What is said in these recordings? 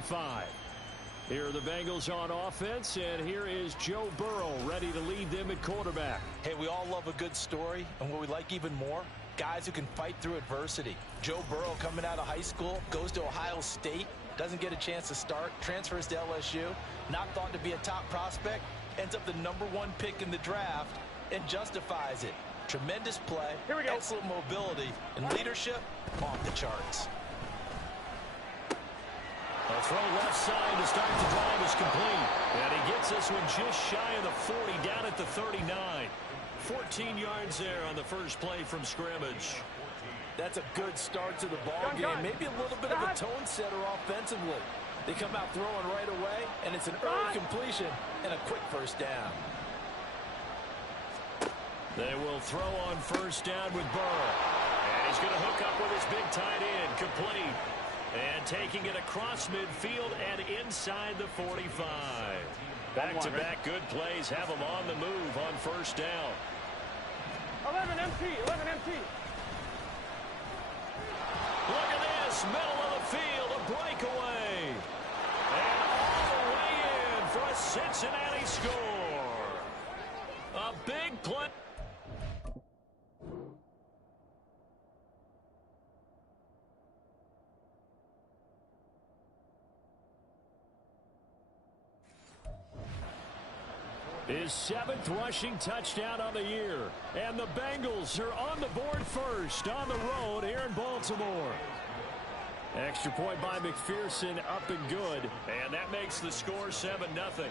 45. Here are the Bengals on offense, and here is Joe Burrow ready to lead them at quarterback. Hey, we all love a good story, and what we like even more, guys who can fight through adversity. Joe Burrow coming out of high school, goes to Ohio State, doesn't get a chance to start, transfers to LSU, not thought to be a top prospect, ends up the #1 pick in the draft, and justifies it. Tremendous play, excellent mobility, and leadership off the charts. A throw left side to start the drive is complete. And he gets this one just shy of the 40, down at the 39. 14 yards there on the first play from scrimmage. That's a good start to the ball game. Maybe a little bit of a tone setter offensively. They come out throwing right away, and it's an early completion and a quick first down. They will throw on first down with Burrow. And he's going to hook up with his big tight end, complete. And taking it across midfield and inside the 45. Back-to-back good plays have them on the move on first down. 11 MT. Look at this, middle of the field, a breakaway. And all the way in for a Cincinnati score. A big play. His 7th rushing touchdown on the year. And the Bengals are on the board first on the road here in Baltimore. Extra point by McPherson, up and good. And that makes the score 7-0.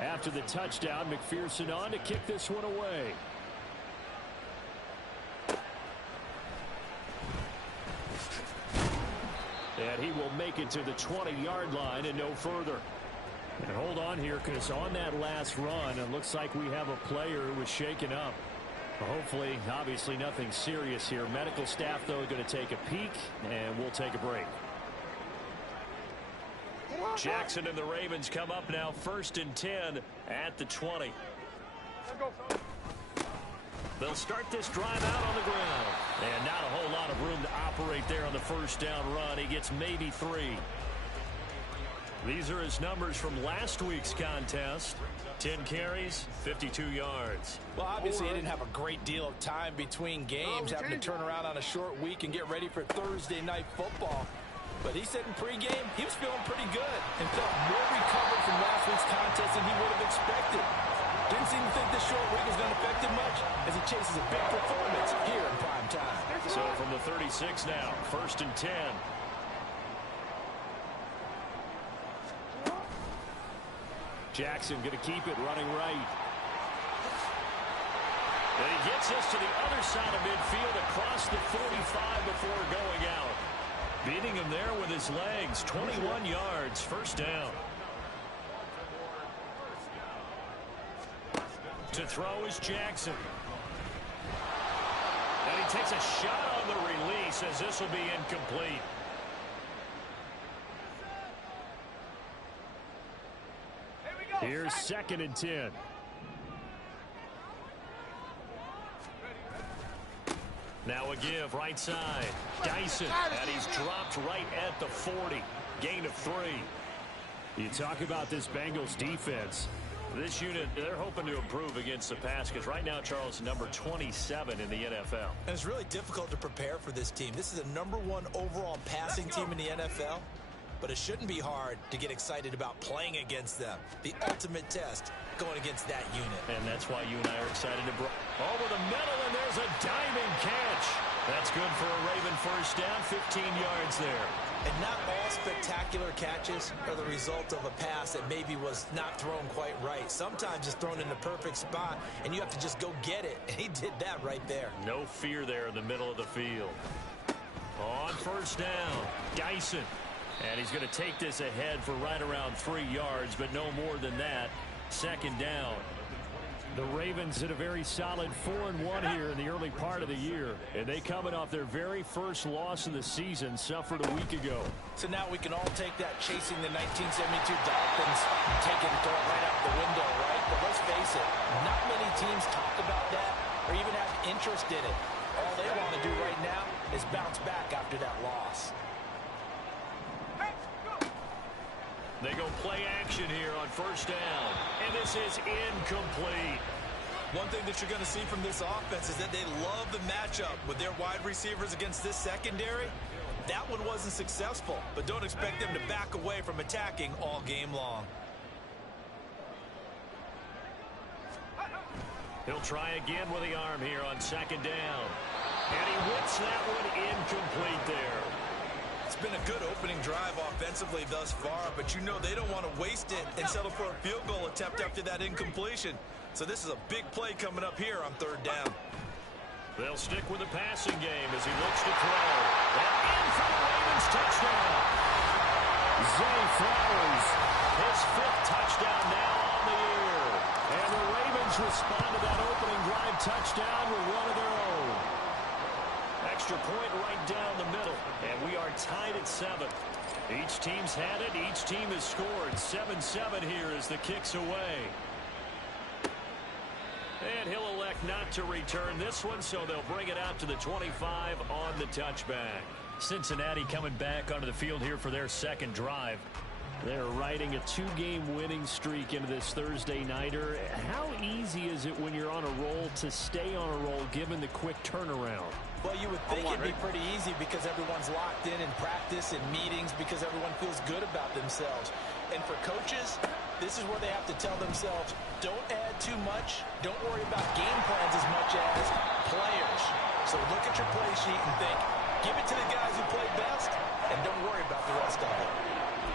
After the touchdown, McPherson on to kick this one away. And he will make it to the 20-yard line and no further. And hold on here, because on that last run, it looks like we have a player who was shaken up. Hopefully, obviously nothing serious here. Medical staff, though, are going to take a peek, and we'll take a break. Jackson and the Ravens come up now, 1st and 10 at the 20. They'll start this drive out on the ground. And not a whole lot of room to operate there on the first down run. He gets maybe 3. These are his numbers from last week's contest. 10 carries, 52 yards. Well, obviously, he didn't have a great deal of time between games, having to turn around on a short week and get ready for Thursday night football. But he said in pregame he was feeling pretty good and felt more recovered from last week's contest than he would have expected. Didn't seem to think this short week was going to affect him much as he chases a big performance here in prime time. So from the 36 now, 1st and 10. Jackson going to keep it running right. And he gets us to the other side of midfield across the 45 before going out. Beating him there with his legs. 21 yards, first down. To throw is Jackson. And he takes a shot on the release as this will be incomplete. Here's 2nd and 10. Now a give, right side. Dyson, and he's dropped right at the 40. Gain of 3. You talk about this Bengals defense. This unit, they're hoping to improve against the pass because right now, Charles, number 27 in the NFL. And it's really difficult to prepare for this team. This is the #1 overall passing team in the NFL. But it shouldn't be hard to get excited about playing against them. The ultimate test going against that unit. And that's why you and I are excited to over the middle, and there's a diving catch. That's good for a Raven first down, 15 yards there. And not all spectacular catches are the result of a pass that maybe was not thrown quite right. Sometimes it's thrown in the perfect spot, and you have to just go get it. And he did that right there. No fear there in the middle of the field. On first down, Dyson. And he's going to take this ahead for right around 3 yards, but no more than that. 2nd down. The Ravens did a very solid 4-1 here in the early part of the year. And they coming off their very first loss of the season, suffered a week ago. So now we can all take that chasing the 1972 Dolphins, take it and throw it right out the window, right? But let's face it, not many teams talk about that or even have interest in it. All they want to do right now is bounce back after that loss. They go play action here on first down. And this is incomplete. One thing that you're going to see from this offense is that they love the matchup with their wide receivers against this secondary. That one wasn't successful, but don't expect them to back away from attacking all game long. He'll try again with the arm here on second down. And he whips that one incomplete there. It's been a good opening drive offensively thus far, but you know they don't want to waste it and settle for a field goal attempt after that incompletion. So this is a big play coming up here on third down. They'll stick with the passing game as he looks to throw. And in for the Ravens touchdown. Zay Flowers, his 5th touchdown now on the year. And the Ravens respond to that opening drive touchdown with one of their own. Extra point right down the middle. And we are tied at 7. Each team's had it. Each team has scored. 7-7 here as the kick's away. And he'll elect not to return this one, so they'll bring it out to the 25 on the touchback. Cincinnati coming back onto the field here for their second drive. They're riding a 2-game winning streak into this Thursday nighter. How easy is it when you're on a roll to stay on a roll given the quick turnaround? Well, you would think it'd be pretty easy because everyone's locked in practice and meetings because everyone feels good about themselves. And for coaches, this is where they have to tell themselves, don't add too much. Don't worry about game plans as much as players. So look at your play sheet and think, give it to the guys who play best, and don't worry about the rest of it.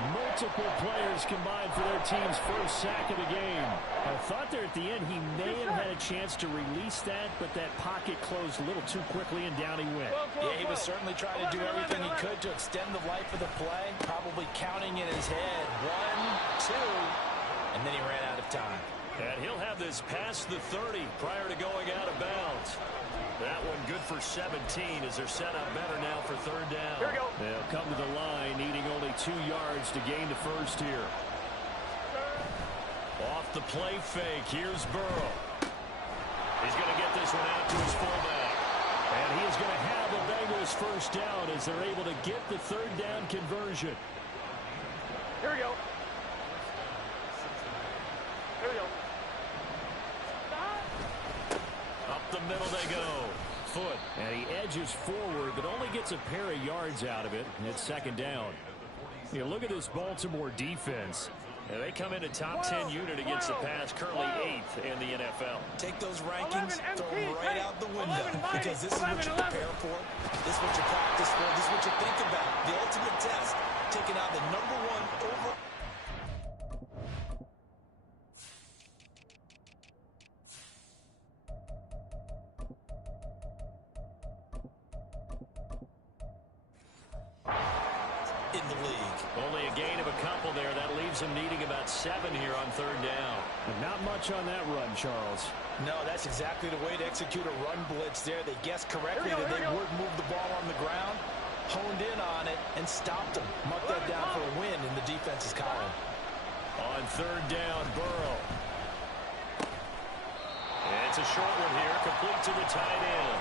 Multiple players combined for their team's first sack of the game. I thought there at the end he may have had a chance to release that, but that pocket closed a little too quickly and down he went. Yeah, he was certainly trying to do everything he could to extend the life of the play, probably counting in his head 1, 2, and then he ran out of time. And he'll have this past the 30 prior to going out of bounds. That one good for 17 as they're set up better now for third down. Here we go. They'll come to the line needing only 2 yards to gain the first here. Off the play fake, here's Burrow. He's going to get this one out to his fullback. And he is going to have the Bengals first down as they're able to get the third down conversion. Here we go. Here we go. Up the middle they go. Foot. And he edges forward, but only gets a pair of yards out of it. And it's second down. You look at this Baltimore defense. And they come in a top 10 unit against the pass, currently 8th in the NFL. Take those rankings, throw them right out the window, because this is what you prepare for, this is what you practice for, this is what you think about. The ultimate test, taking out the #1 over. In the league. Only a gain of a couple there. That leaves him needing about 7 here on third down. And not much on that run, Charles. No, that's exactly the way to execute a run blitz there. They guessed correctly that they would move the ball on the ground, honed in on it, and stopped them. Mark that down for a win in the defense's column. On third down, Burrow. And it's a short one here, complete to the tight end.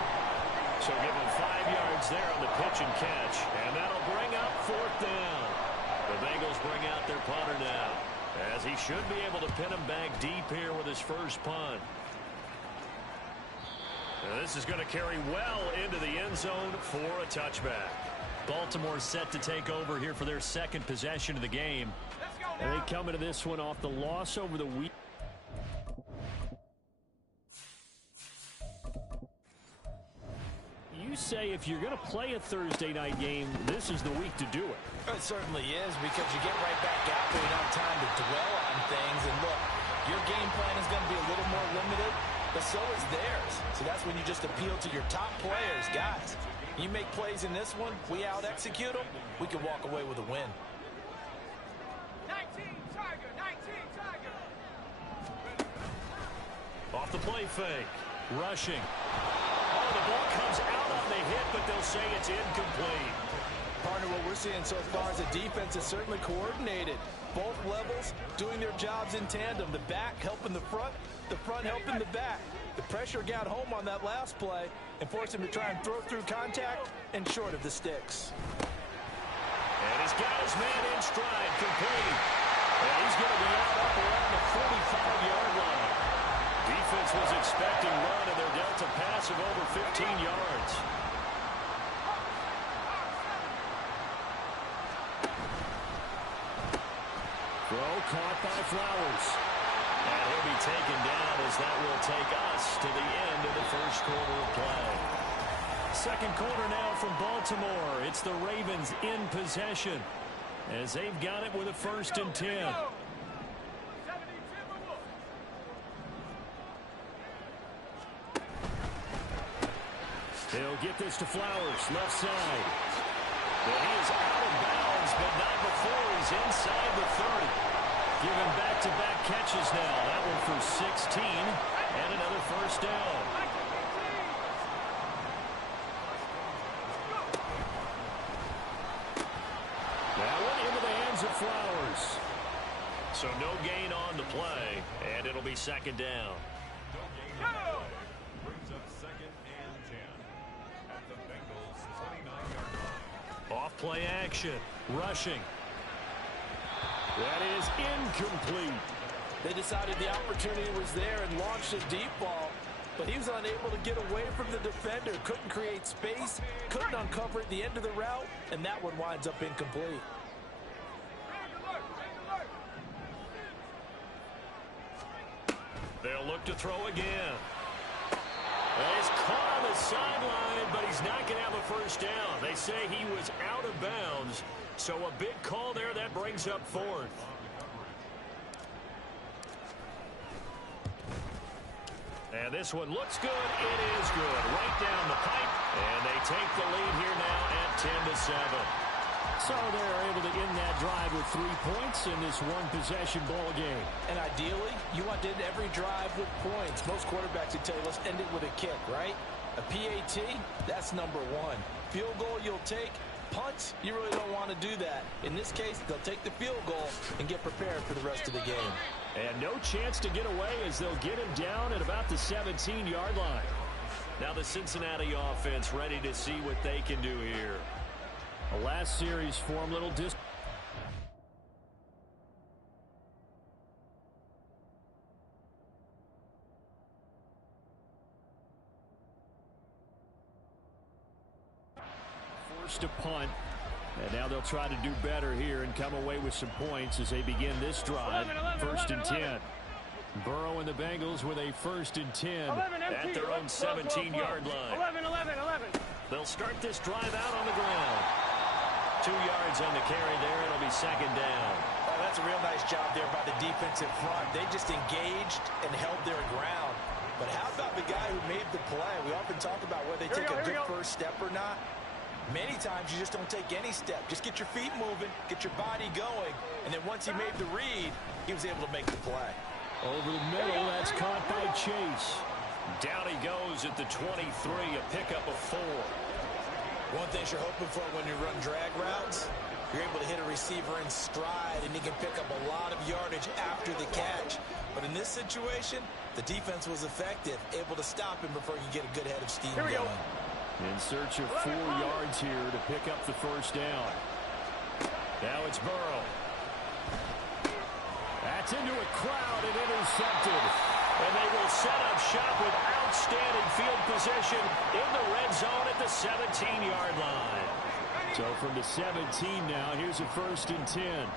So give him 5 yards there on the pitch and catch. And that'll bring up fourth down. The Bengals bring out their punter now, as he should be able to pin him back deep here with his first punt. And this is going to carry well into the end zone for a touchback. Baltimore set to take over here for their second possession of the game. And they come into this one off the loss over the week. You say if you're going to play a Thursday night game, this is the week to do it. It certainly is, because you get right back out there. You don't have time to dwell on things. And look, your game plan is going to be a little more limited, but so is theirs. So that's when you just appeal to your top players. Guys, you make plays in this one, we out-execute them, we can walk away with a win. 19 Tiger, 19 Tiger. Off the play fake, rushing. Oh, the ball comes out on the hit, but they'll say it's incomplete. Partner, what we're seeing so far is a defense is certainly coordinated. Both levels doing their jobs in tandem. The back helping the front helping the back. The pressure got home on that last play and forced him to try and throw through contact and short of the sticks. And he's got his man in stride, complete. defense was expecting run, and they're dealt a pass of over 15 yards. Throw caught by Flowers. And he'll be taken down as that will take us to the end of the first quarter of play. Second quarter now from Baltimore. It's the Ravens in possession as they've got it with a 1st and 10. He'll get this to Flowers, left side. But he is out of bounds, but not before he's inside the 30. Giving back-to-back catches now. That one for 16 and another 1st down. That one into the hands of Flowers. So no gain on the play, and it'll be 2nd down. Brings up 2nd and 10 at the Bengals 29-yard line. Off play action, rushing. That is incomplete. They decided the opportunity was there and launched a deep ball, but he was unable to get away from the defender. Couldn't create space, couldn't uncover at the end of the route, and that one winds up incomplete. They'll look to throw again. He's caught on the sideline, but he's not going to have a 1st down. They say he was out of bounds, so a big call there that brings up 4th. And this one looks good. It is good. Right down the pipe, and they take the lead here now at 10-7. So they're able to end that drive with 3 points in this one-possession ball game. And ideally, you want to end every drive with points. Most quarterbacks would tell you, let's end it with a kick, right? A PAT, that's number 1. Field goal you'll take. Punts, you really don't want to do that. In this case, they'll take the field goal and get prepared for the rest of the game. And no chance to get away as they'll get him down at about the 17-yard line. Now the Cincinnati offense ready to see what they can do here. A last series form, little distance. Forced to punt. And now they'll try to do better here and come away with some points as they begin this drive. 1st and 10. Burrow and the Bengals with a 1st and 10 at their own 17-yard line. 11. They'll start this drive out on the ground. 2 yards on the carry there. It'll be 2nd down. Oh, that's a real nice job there by the defensive front. They just engaged and held their ground. But how about the guy who made the play? We often talk about whether they take a good first step or not. Many times you just don't take any step. Just get your feet moving, get your body going, and then once he made the read, he was able to make the play. Over the middle, that's caught by Chase. Down he goes at the 23, a pickup of 4. One thing you're hoping for when you run drag routes, you're able to hit a receiver in stride, and he can pick up a lot of yardage after the catch. But in this situation, the defense was effective, able to stop him before he could get a good head of steam going. In search of 4 yards here to pick up the 1st down. Now it's Burrow. That's into a crowd and intercepted. And they will set up shop with outstanding field position in the red zone at the 17-yard line. So from the 17 now, here's a 1st and 10.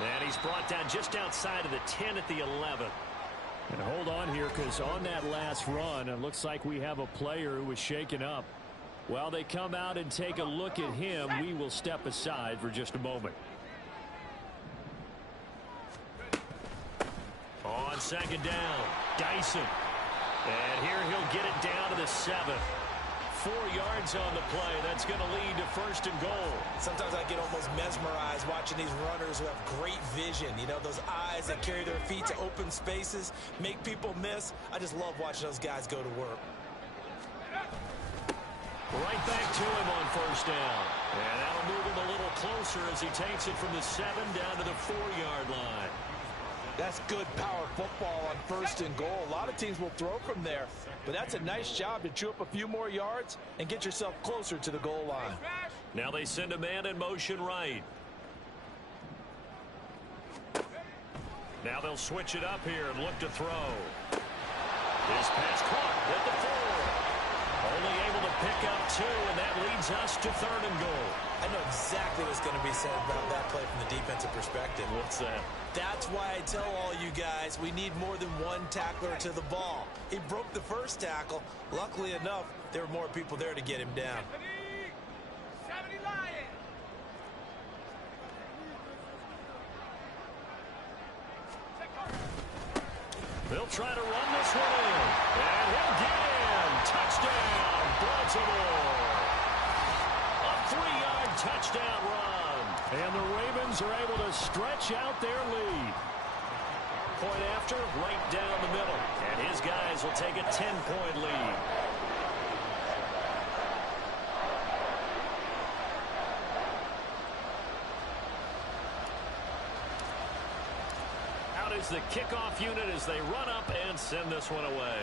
And he's brought down just outside of the 10 at the 11. And hold on here, because on that last run, it looks like we have a player who was shaken up. While they come out and take a look at him, we will step aside for just a moment. On 2nd down, Dyson. And here he'll get it down to the 7. 4 yards on the play. That's going to lead to 1st and goal. Sometimes I get almost mesmerized watching these runners who have great vision. You know, those eyes that carry their feet to open spaces, make people miss. I just love watching those guys go to work. Right back to him on 1st down. And that'll move him a little closer as he takes it from the 7 down to the 4-yard line. That's good power football on 1st and goal. A lot of teams will throw from there, but that's a nice job to chew up a few more yards and get yourself closer to the goal line. Now they send a man in motion right. Now they'll switch it up here and look to throw. His pass caught at the 4. Only able to pick up 2, and that leads us to 3rd and goal. I know exactly what's going to be said about that play from the defensive perspective. What's that? That's why I tell all you guys we need more than one tackler to the ball. He broke the first tackle. Luckily enough, there were more people there to get him down. 70 Lions. They'll try to run this one in. And he'll get in. Touchdown, Baltimore. A 3-yard touchdown run. And the Ravens are able to stretch out their lead. Point after, right down the middle. And his guys will take a 10-point lead. Out is the kickoff unit as they run up and send this one away.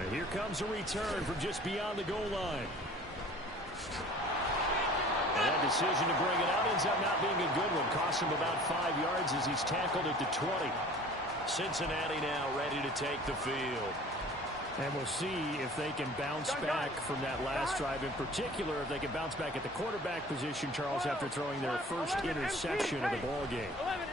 And here comes a return from just beyond the goal line. And that decision to bring it out ends up not being a good one. Cost him about 5 yards as he's tackled at the 20. Cincinnati now ready to take the field. And we'll see if they can bounce back from that last drive. In particular, if they can bounce back at the quarterback position, Charles, after throwing their first interception of the ball game.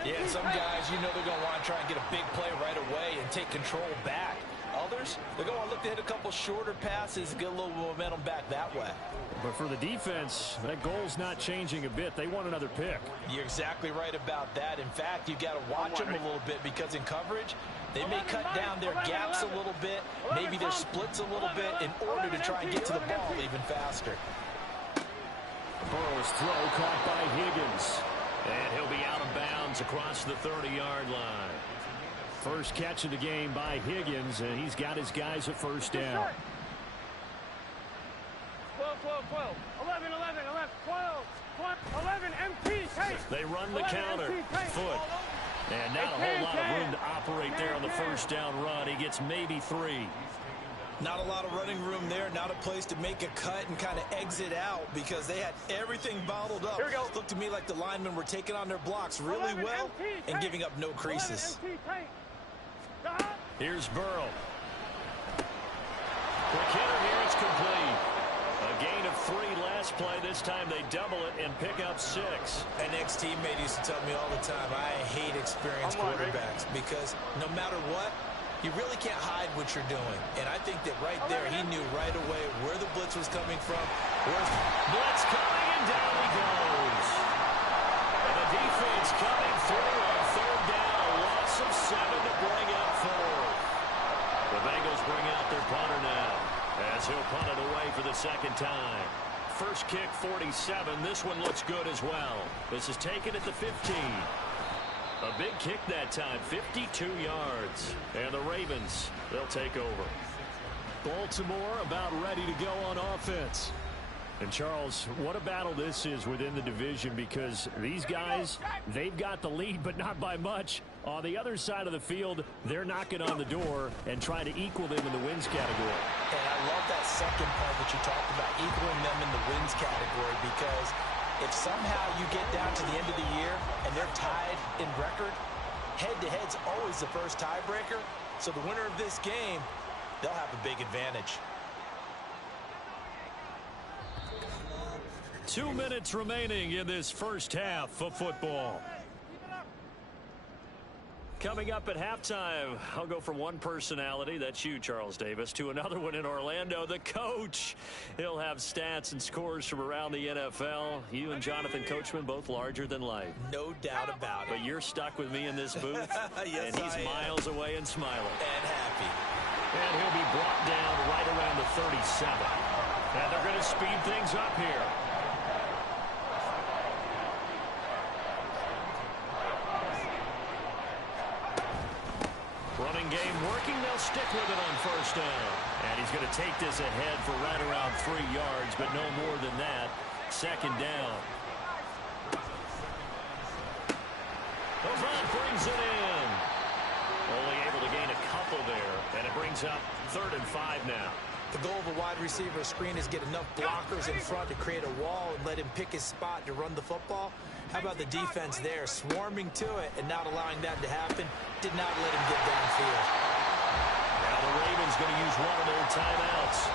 Yeah, some guys, you know they're going to want to try and get a big play right away and take control back. Others, they're going to look to hit a couple shorter passes, get a little momentum back that way. But for the defense, that goal's not changing a bit. They want another pick. You're exactly right about that. In fact, you've got to watch them a little bit because in coverage, they may cut down their gaps a little bit, maybe their splits a little bit in order to try and get to the ball even faster. Burrow's throw caught by Higgins. And he'll be out of bounds across the 30-yard line. First catch of the game by Higgins, and he's got his guys at first down. 12, 12, 12. 11, 11, 11, 12, 11, MT, take. They run the counter. Foot. And not a whole lot of room to operate there on the first down run. He gets maybe 3. Not a lot of running room there. Not a place to make a cut and kind of exit out because they had everything bottled up. Looked to me like the linemen were taking on their blocks really well and giving up no creases. Here's Burrow. Quick hitter here. It's complete. A gain of 3 last play. This time they double it and pick up 6. An ex-teammate used to tell me all the time, I hate experienced quarterbacks because no matter what, you really can't hide what you're doing. And I think that right there, he knew right away where the blitz was coming from. Blitz coming, and down he goes. And the defense coming through on 3rd down. A loss of 7 to bring up 4th. The Bengals bring out their punter now as he'll punt it away for the 2nd time. First kick, 47. This one looks good as well. This is taken at the 15. A big kick that time, 52 yards. And the Ravens, they'll take over. Baltimore about ready to go on offense. And Charles, what a battle this is within the division because these guys, they've got the lead, but not by much. On the other side of the field, they're knocking on the door and trying to equal them in the wins category. And I love that second part that you talked about, equaling them in the wins category, because if somehow you get down to the end of the year and they're tied in record, head-to-head's always the first tiebreaker. So the winner of this game, they'll have a big advantage. 2 minutes remaining in this first half of football. Coming up at halftime, I'll go from one personality, that's you, Charles Davis, to another one in Orlando, the coach. He'll have stats and scores from around the NFL. You and Jonathan Coachman, both larger than life. No doubt about it. But you're stuck with me in this booth, yes, and he's miles away and smiling. And happy. And he'll be brought down right around the 37. And they're going to speed things up here. Running game working. They'll stick with it on first down. And he's going to take this ahead for right around 3 yards, but no more than that. 2nd down. Avant brings it in. Only able to gain a couple there, and it brings up 3rd and 5 now. The goal of a wide receiver screen is get enough blockers in front to create a wall and let him pick his spot to run the football. How about the defense there, swarming to it and not allowing that to happen? Did not let him get downfield. Now the Ravens going to use one of their timeouts,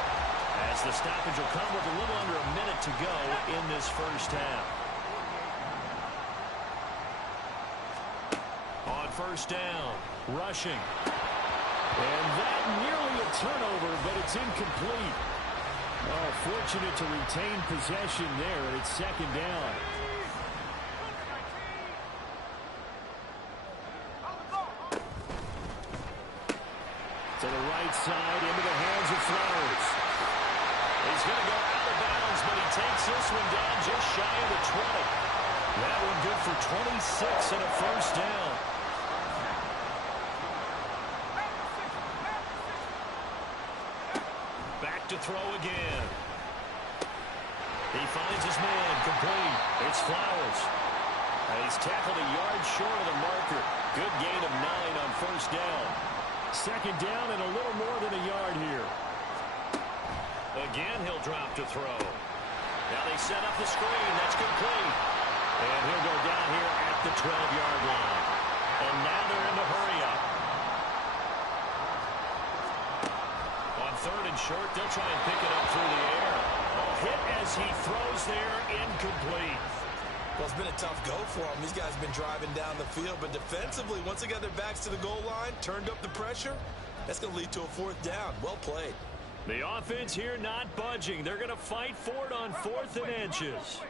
as the stoppage will come with a little under a minute to go in this first half. On first down, rushing. And that nearly a turnover, but it's incomplete. Oh, fortunate to retain possession there, and it's second down. To the right side, into the hands of Flowers. He's going to go out of bounds, but he takes this one down just shy of the 20. That one good for 26 and a first down. Back to throw again. He finds his man, complete. It's Flowers. And he's tackled a yard short of the marker. Good gain of 9 on first down. Second down and a little more than a yard here. Again, he'll drop to throw. Now they set up the screen. That's complete. And he'll go down here at the 12-yard line. And now they're in the hurry-up. On third and short, they'll try and pick it up through the air. A hit as he throws there, incomplete. Well, it's been a tough go for them. These guys have been driving down the field, but defensively, once they got their backs to the goal line, turned up the pressure, that's going to lead to a fourth down. Well played. The offense here not budging. They're going to fight for it on 4th and inches.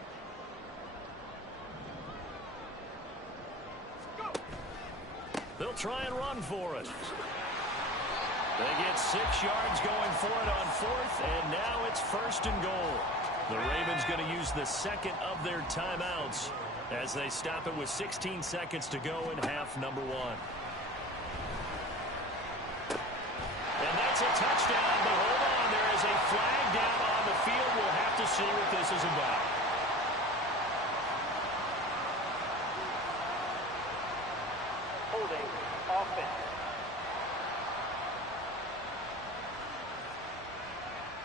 They'll try and run for it. They get 6 yards going for it on 4th, and now it's 1st and goal. The Ravens going to use the second of their timeouts as they stop it with 16 seconds to go in half number 1. And that's a touchdown, but hold on, there is a flag down on the field. We'll have to see what this is about. Holding offense.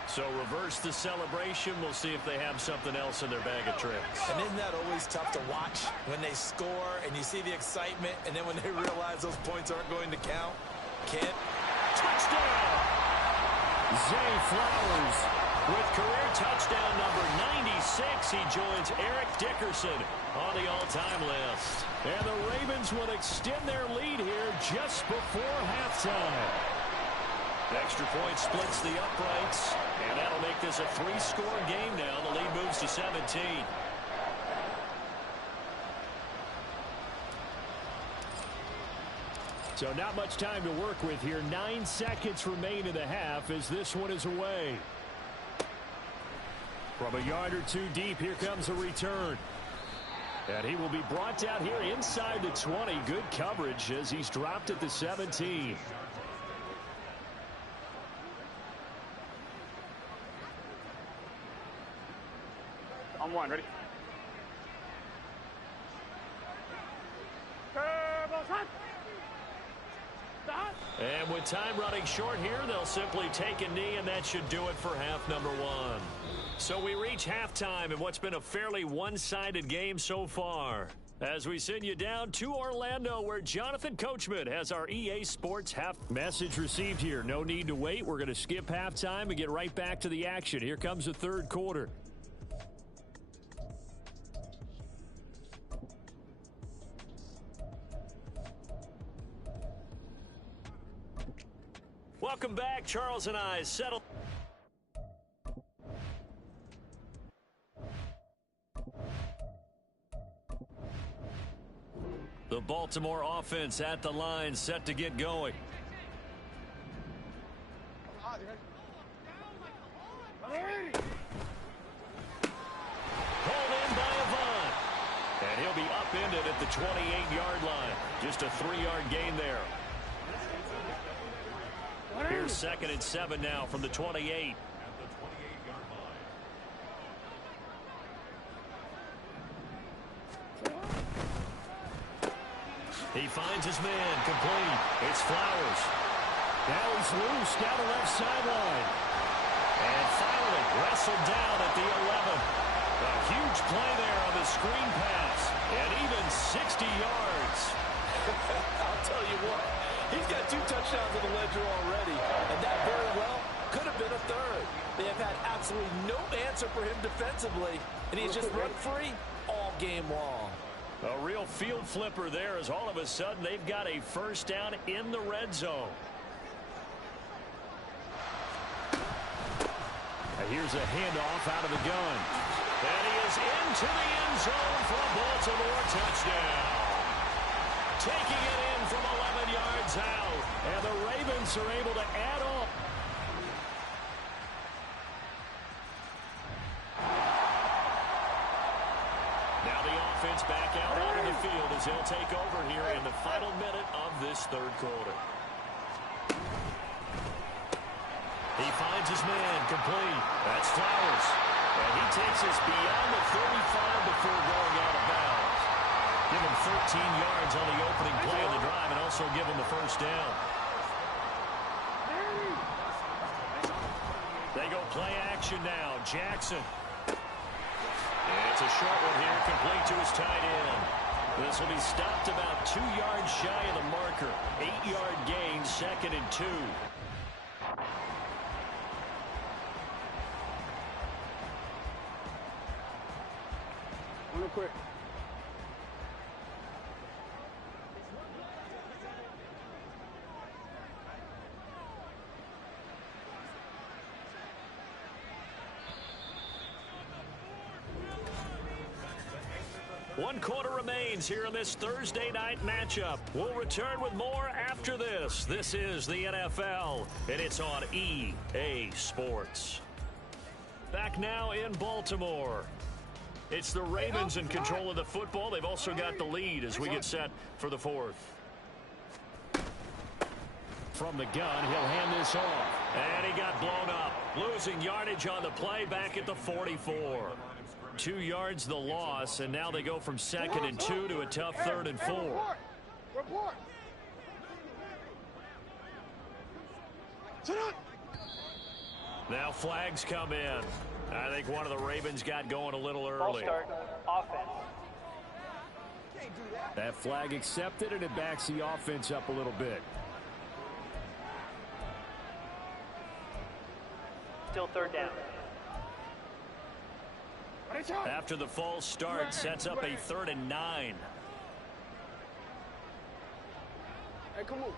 So reverse the celebration. We'll see if they have something else in their bag of tricks. And isn't that always tough to watch when they score and you see the excitement, and then when they realize those points aren't going to count? Kent. Touchdown! Zay Flowers with career touchdown number 96. He joins Eric Dickerson on the all-time list. And the Ravens will extend their lead here just before halftime. Extra point splits the uprights, and that'll make this a 3-score game now. The lead moves to 17. So not much time to work with here. 9 seconds remain in the half as this one is away. From a yard or two deep, here comes a return. And he will be brought down here inside the 20. Good coverage as he's dropped at the 17. On 1, ready? Turbo shot. And with time running short here, they'll simply take a knee, and that should do it for half number 1. So we reach halftime in what's been a fairly one-sided game so far. As we send you down to Orlando, where Jonathan Coachman has our EA Sports half message received here. No need to wait. We're going to skip halftime and get right back to the action. Here comes the third quarter. Welcome back. Charles and I settle. The Baltimore offense at the line, set to get going. Pulled in by Avant. And he'll be upended at the 28-yard line. Just a 3-yard gain there. Here's 2nd and 7 now from the 28. At the 28-yard line. He finds his man, complete. It's Flowers. Now he's loose down the left sideline. And finally wrestled down at the 11. A huge play there on the screen pass. And even 60 yards. I'll tell you what, he's got 2 touchdowns in the ledger already, and that very well could have been a third. They have had absolutely no answer for him defensively, and he's just run free all game long. A real field flipper there as all of a sudden they've got a first down in the red zone. And here's a handoff out of the gun. And he is into the end zone for a Baltimore touchdown. Taking it in from 11 yards out. And the Ravens are able to add on. Now the offense back out onto the field as they'll take over here in the final minute of this third quarter. He finds his man complete. That's Flowers. And he takes us beyond the 35 before going out of bounds. Give him 13 yards on the opening play of the drive and also give him the first down. They go play action now. Jackson. And it's a short one here, complete to his tight end. This will be stopped about 2 yards shy of the marker. 8-yard gain, 2nd and 2. Real quick. One quarter remains here in this Thursday night matchup. We'll return with more after this. This is the NFL, and it's on EA Sports. Back now in Baltimore. It's the Ravens in control of the football. They've also got the lead as we get set for the fourth. From the gun, he'll hand this off. And he got blown up. Losing yardage on the play back at the 44. 2 yards the loss, and now they go from 2nd and 2 to a tough 3rd and 4. Report. Now flags come in. I think one of the Ravens got going a little early. Start. Offense. That flag accepted, and it backs the offense up a little bit. Still 3rd down. After the false start, sets up a 3rd and 9. Hey, come on.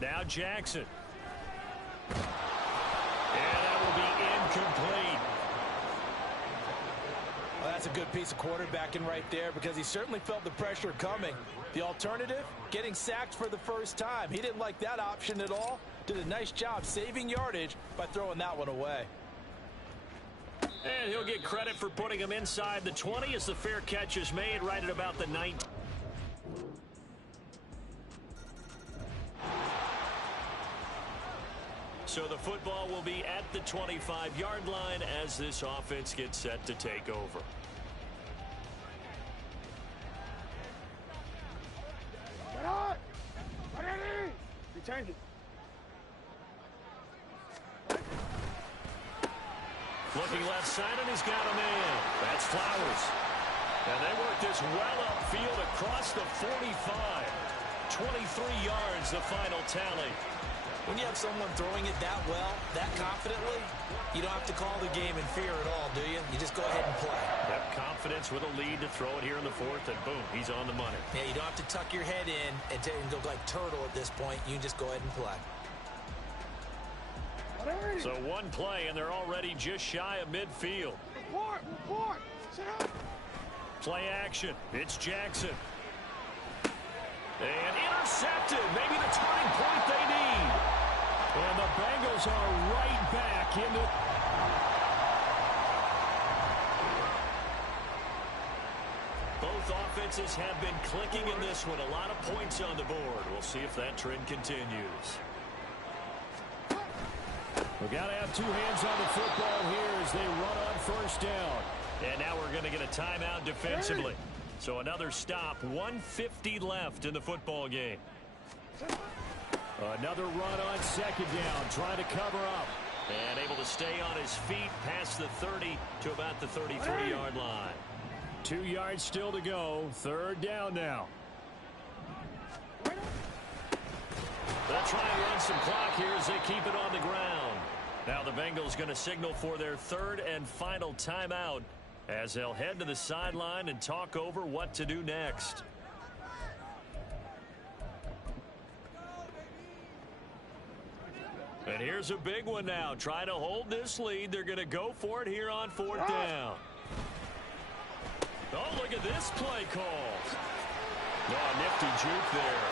Now Jackson. And that will be incomplete. Well, that's a good piece of quarterbacking right there because he certainly felt the pressure coming. The alternative, getting sacked for the first time. He didn't like that option at all. Did a nice job saving yardage by throwing that one away. And he'll get credit for putting him inside the 20 as the fair catch is made right at about the 19. So the football will be at the 25-yard line as this offense gets set to take over. Get on! Ready! Return it. Looking left side, and he's got a man. That's Flowers. And they work this well upfield across the 45. 23 yards, the final tally. When you have someone throwing it that well, that confidently, you don't have to call the game in fear at all, do you? You just go ahead and play. Have confidence with a lead to throw it here in the fourth, and boom, he's on the money. Yeah, you don't have to tuck your head in and go like turtle at this point. You just go ahead and play. So one play, and they're already just shy of midfield. Report! Sit up! Play action. It's Jackson. And intercepted. Maybe the turning point they need. And the Bengals are right back into... Both offenses have been clicking in this one. A lot of points on the board. We'll see if that trend continues. We've got to have two hands on the football here as they run on first down. And now we're going to get a timeout defensively. So another stop, 1:50 left in the football game. Another run on second down, trying to cover up. And able to stay on his feet past the 30 to about the 33-yard line. 2 yards still to go. Third down now. They'll try and run some clock here as they keep it on the ground. Now the Bengals going to signal for their third and final timeout as they'll head to the sideline and talk over what to do next. And here's a big one now. Trying to hold this lead. They're going to go for it here on fourth down. Oh, look at this play call. Oh, nifty juke there.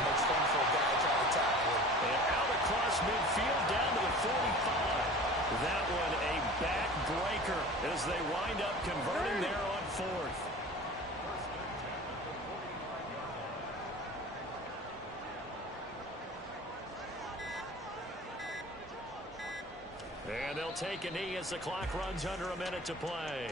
Much fun for a guy to try to tackle. And out across midfield down to the 45. That one a backbreaker as they wind up converting there on fourth. And they'll take a knee as the clock runs under a minute to play.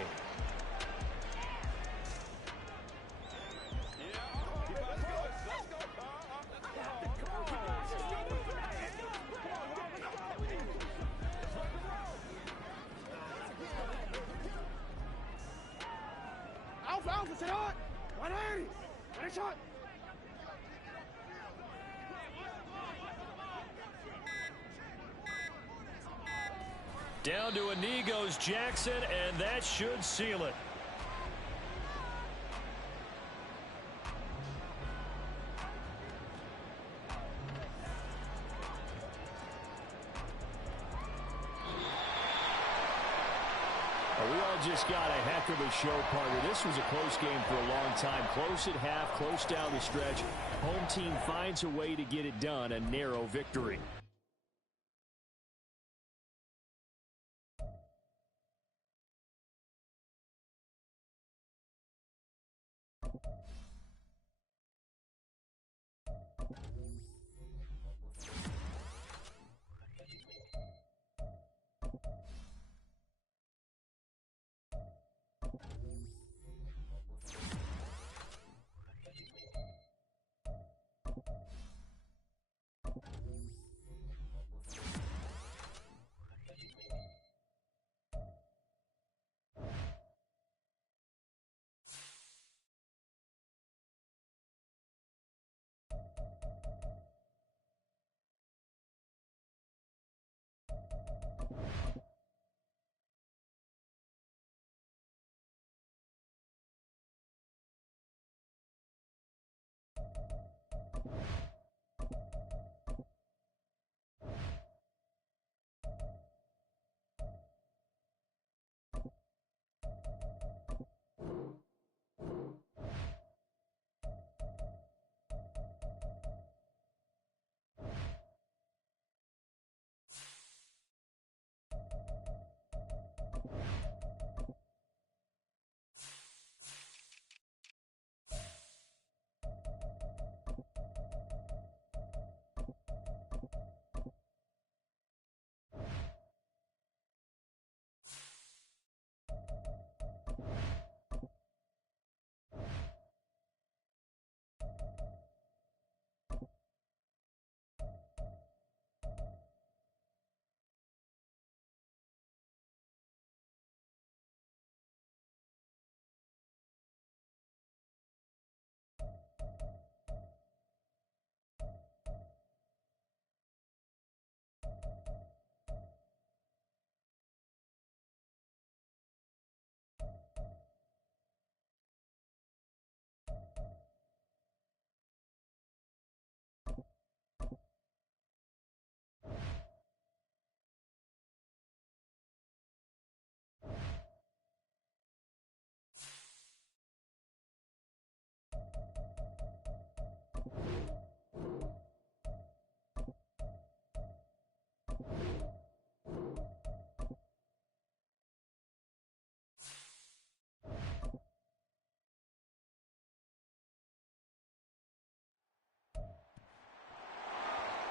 Alpha, sit on! 180! Ready, shot! Down to a knee goes Jackson, and that should seal it. We all just got a heck of a show, partner. This was a close game for a long time. Close at half, close down the stretch. Home team finds a way to get it done, a narrow victory.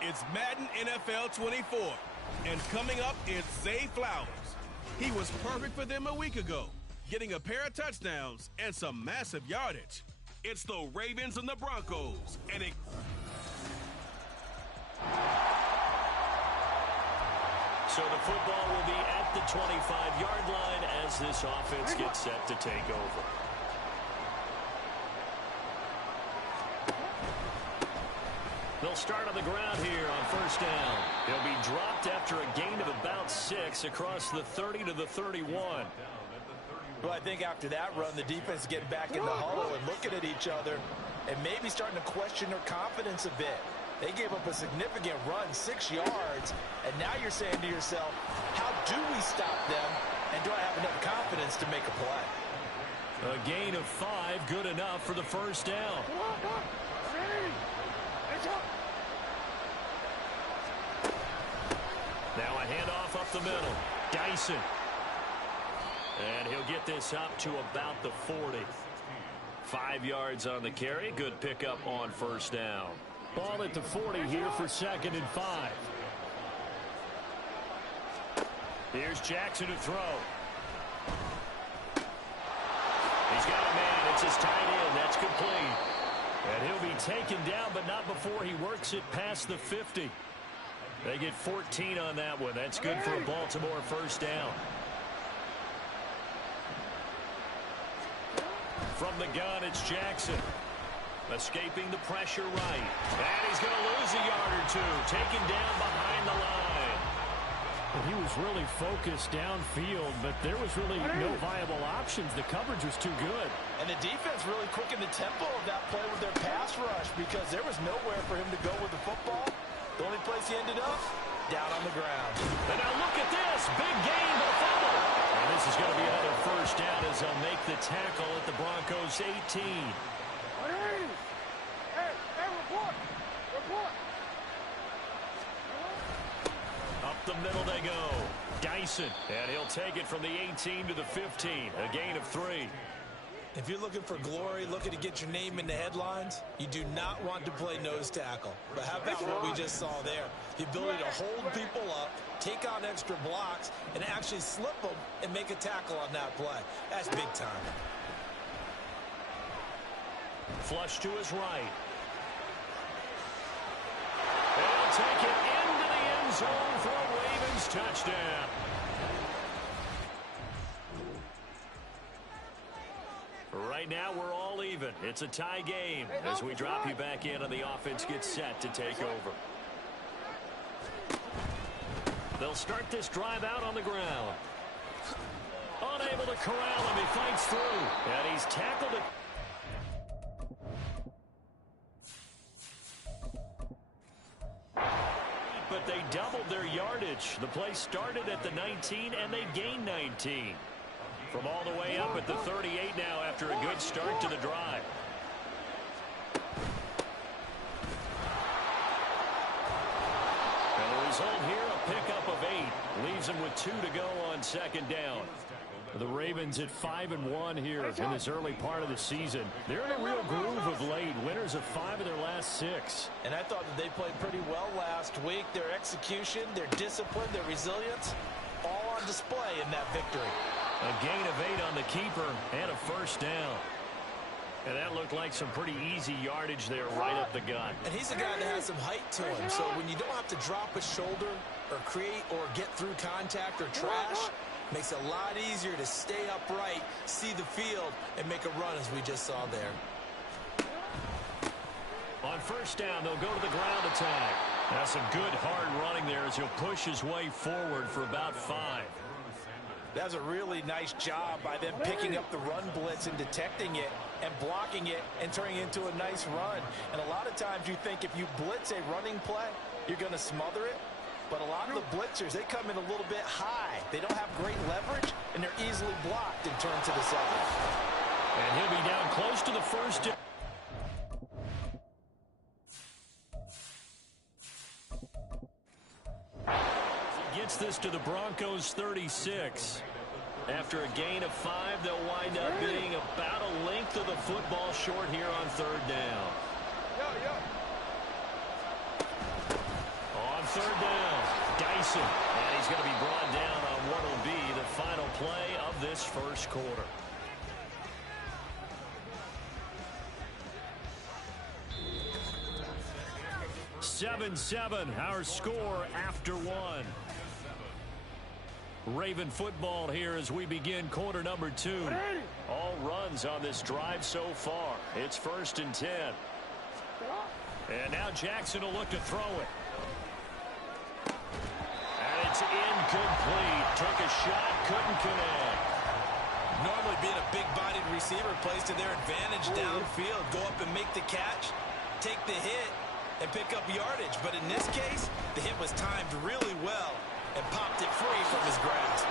It's Madden NFL 24, and coming up is Zay Flowers. He was perfect for them a week ago, getting a pair of touchdowns and some massive yardage. It's the Ravens and the Broncos, and So the football will be at the 25-yard line as this offense gets set to take over. They'll start on the ground here on first down. He'll be dropped after a gain of about 6 across the 30 to the 31. Well, I think after that run, the defense is getting back in the huddle and looking at each other and maybe starting to question their confidence a bit. They gave up a significant run, 6 yards, and now you're saying to yourself, how do we stop them, and do I have enough confidence to make a play? A gain of 5, good enough for the first down. Now a handoff up the middle. Dyson. And he'll get this up to about the 40. 5 yards on the carry. Good pickup on first down. Ball at the 40 here for 2nd and 5. Here's Jackson to throw. He's got a man. It's his tight end. That's complete. And he'll be taken down, but not before he works it past the 50. They get 14 on that one. That's good for a Baltimore first down. From the gun, it's Jackson. Escaping the pressure right. And he's going to lose a yard or 2. Taken down behind the line. Well, he was really focused downfield, but there was really no viable options. The coverage was too good. And the defense really quickened the tempo of that play with their pass rush because there was nowhere for him to go with the football. The only place he ended up, down on the ground. And now look at this. Big gain, but a fumble. And this is going to be another first down as they'll make the tackle at the Broncos' 18. Up the middle they go. Dyson. And he'll take it from the 18 to the 15. A gain of 3. If you're looking for glory, looking to get your name in the headlines, you do not want to play nose tackle. But how about what we just saw there? The ability to hold people up, take on extra blocks, and actually slip them and make a tackle on that play. That's big time. Flush to his right. They'll take it into the end zone for a Ravens touchdown. Right now, we're all even. It's a tie game as we drop you back in and the offense gets set to take over. They'll start this drive out on the ground. Unable to corral him. He fights through. And he's tackled it. But they doubled their yardage. The play started at the 19, and they gained 19. From all the way up at the 38 now after a good start to the drive. And the result here, a pickup of 8. Leaves them with 2 to go on 2nd down. The Ravens at 5-1 here in this early part of the season. They're in a real groove of late. Winners of 5 of their last 6. And I thought that they played pretty well last week. Their execution, their discipline, their resilience, all on display in that victory. A gain of 8 on the keeper and a first down. And that looked like some pretty easy yardage there right up the gut. And he's a guy that has some height to him. So when you don't have to drop a shoulder or create or get through contact or trash, makes it a lot easier to stay upright, see the field, and make a run as we just saw there. On first down, they'll go to the ground attack. That's some good hard running there as he'll push his way forward for about 5. That was a really nice job by them picking up the run blitz and detecting it and blocking it and turning it into a nice run. And a lot of times you think if you blitz a running play, you're going to smother it. But a lot of the blitzers, they come in a little bit high. They don't have great leverage, and they're easily blocked and turned to the second. And he'll be down close to the first. He gets this to the Broncos 36. After a gain of 5, they'll wind up being about a length of the football short here on 3rd down. On 3rd down, Dyson. And he's going to be brought down on what will be the final play of this first quarter. Seven, our score after 1. Raven football here as we begin quarter number 2. All runs on this drive so far. It's 1st and 10. And now Jackson will look to throw it. And it's incomplete. Took a shot, couldn't connect. Normally being a big-bodied receiver plays to their advantage downfield. Go up and make the catch, take the hit, and pick up yardage. But in this case, the hit was timed really well and popped it free from his grasp.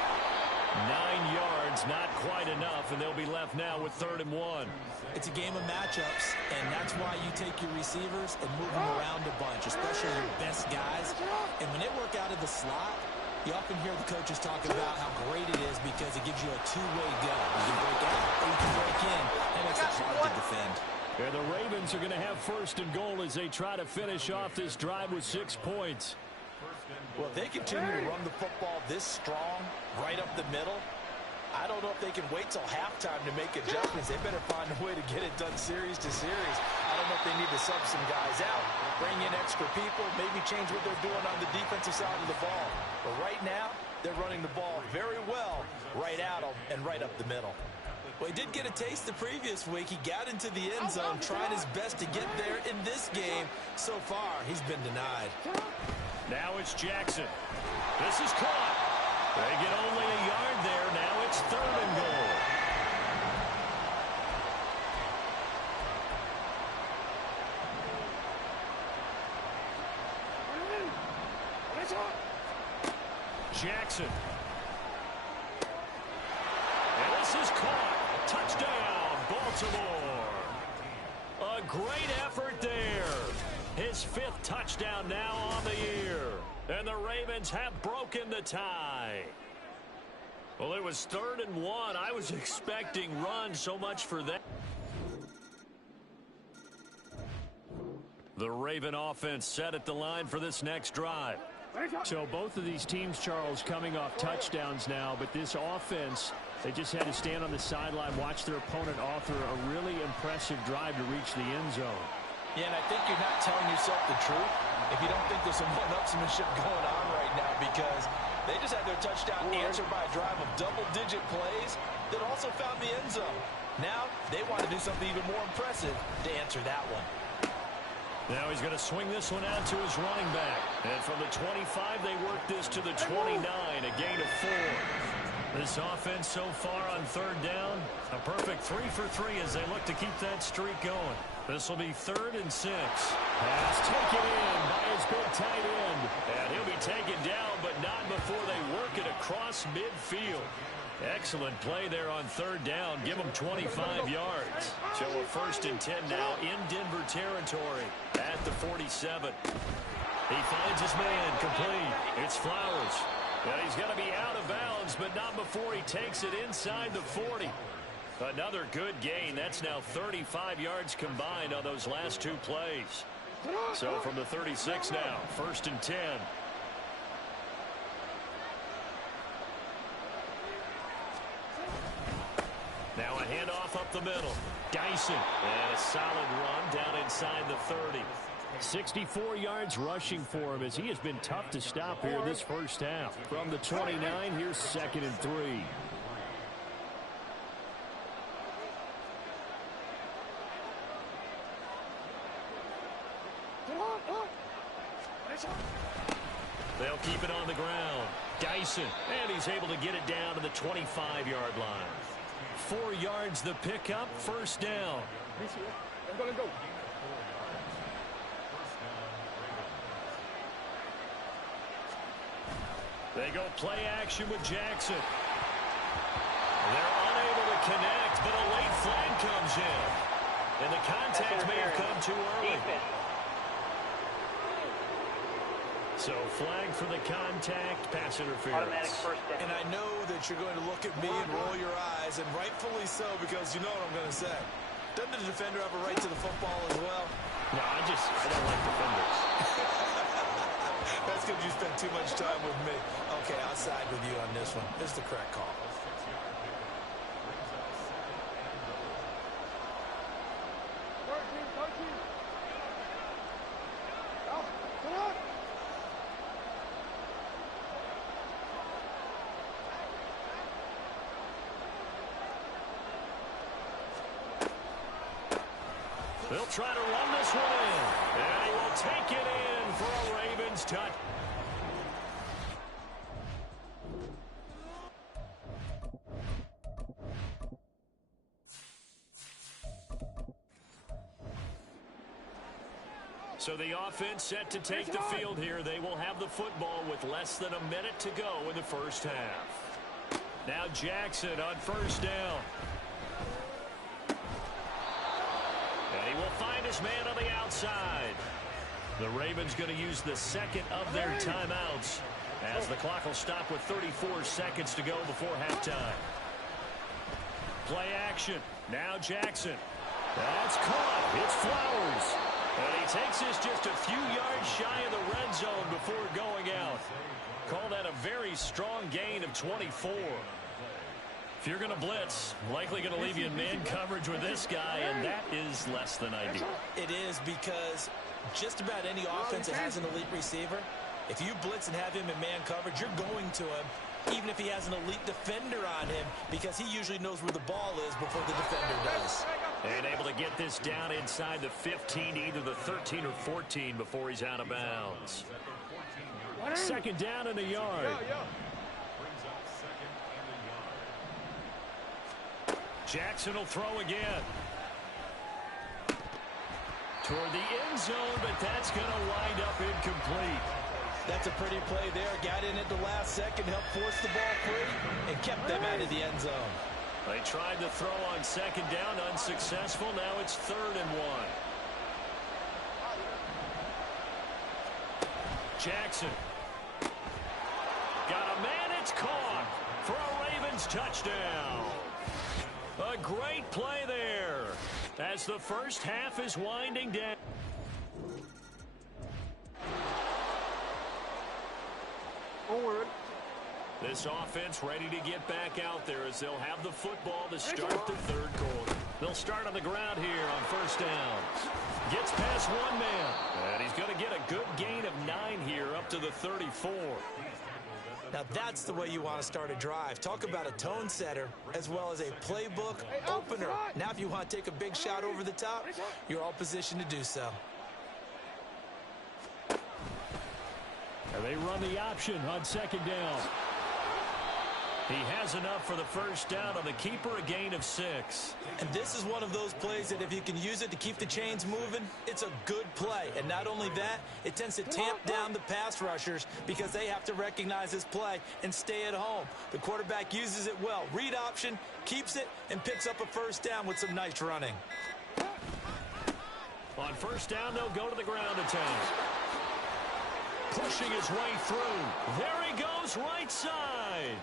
9 yards, not quite enough, and they'll be left now with 3rd and 1. It's a game of matchups, and that's why you take your receivers and move them around a bunch, especially your best guys. And when they work out of the slot, you often hear the coaches talk about how great it is because it gives you a two-way go. You can break out or you can break in, and it's hard to defend. And the Ravens are going to have 1st and goal as they try to finish off this drive with 6 points. Well, if they continue to run the football this strong, right up the middle, I don't know if they can wait till halftime to make adjustments. They better find a way to get it done series to series. I don't know if they need to sub some guys out, bring in extra people, maybe change what they're doing on the defensive side of the ball. But right now, they're running the ball very well right out and right up the middle. Well, he did get a taste the previous week. He got into the end zone, trying his best to get there in this game. So far, he's been denied. Now it's Jackson. This is caught. They get only a yard there. Now it's 3rd and goal. Jackson. And this is caught. Touchdown, Baltimore. A great effort there. His 5th touchdown now on the year. And the Ravens have broken the tie. Well, it was 3rd and 1. I was expecting runs, so much for that. The Raven offense set at the line for this next drive. So both of these teams, Charles, coming off touchdowns now, but this offense, they just had to stand on the sideline, watch their opponent author a really impressive drive to reach the end zone. Yeah, and I think you're not telling yourself the truth if you don't think there's some one-upsmanship going on right now, because they just had their touchdown answered by a drive of double-digit plays that also found the end zone. Now they want to do something even more impressive to answer that one. Now he's going to swing this one out to his running back. And from the 25, they work this to the 29, a gain of 4. This offense so far on 3rd down, a perfect 3 for 3 as they look to keep that streak going. This will be 3rd and 6. Pass taken in by his big tight end. And he'll be taken down, but not before they work it across midfield. Excellent play there on 3rd down. Give them 25 yards. So a 1st and 10 now in Denver territory at the 47. He finds his man complete. It's Flowers. And he's going to be out of bounds, but not before he takes it inside the 40. Another good gain. That's now 35 yards combined on those last 2 plays. So from the 36 now, 1st and 10. Now a handoff up the middle. Dyson. And a solid run down inside the 30. 64 yards rushing for him as he has been tough to stop here this first half. From the 29, here's 2nd and 3. They'll keep it on the ground. Dyson. And he's able to get it down to the 25-yard line. 4 yards the pickup, 1st down. They go play action with Jackson. They're unable to connect, but a late flag comes in. And the contact may have come too early. So flag for the contact, pass interference. And I know that you're going to look at me and roll your eyes, and rightfully so, because you know what I'm going to say. Doesn't the defender have a right to the football as well? No, I don't like defenders. That's because you spent too much time with me. Okay, I'll side with you on this one. It's the correct call. They'll try to run this one in. And he will take it in for a Ravens touch. So the offense set to take the field here. They will have the football with less than a minute to go in the first half. Now Jackson on first down. And he will find his man on the outside. The Ravens going to use the second of their timeouts as the clock will stop with 34 seconds to go before halftime. Play action. Now Jackson. That's caught. It's Flowers. And he takes this just a few yards shy of the red zone before going out. Call that a very strong gain of 24. If you're going to blitz, likely going to leave you in man coverage with this guy, and that is less than ideal. It is, because just about any offense that has an elite receiver, if you blitz and have him in man coverage, you're going to him, even if he has an elite defender on him, because he usually knows where the ball is before the defender does. And able to get this down inside the 15, either the 13 or 14 before he's out of bounds. Second down and a yard. Jackson will throw again. Toward the end zone, but that's going to wind up incomplete. That's a pretty play there. Got in at the last second, helped force the ball free, and kept them out of the end zone. They tried to throw on second down, unsuccessful. Now it's 3rd and 1. Jackson. Got a man, it's caught for a Ravens touchdown. A great play there as the first half is winding down. Forward. This offense ready to get back out there as they'll have the football to start the third quarter. They'll start on the ground here on first down. Gets past one man. And he's going to get a good gain of 9 here up to the 34. Now that's the way you want to start a drive. Talk about a tone setter as well as a playbook opener. Now if you want to take a big shot over the top, you're all positioned to do so. And they run the option on second down. He has enough for the first down on the keeper, a gain of 6. And this is one of those plays that if you can use it to keep the chains moving, it's a good play. And not only that, it tends to tamp down the pass rushers because they have to recognize this play and stay at home. The quarterback uses it well. Read option, keeps it, and picks up a first down with some nice running. On first down, they'll go to the ground attack. Pushing his way through. There he goes, right side.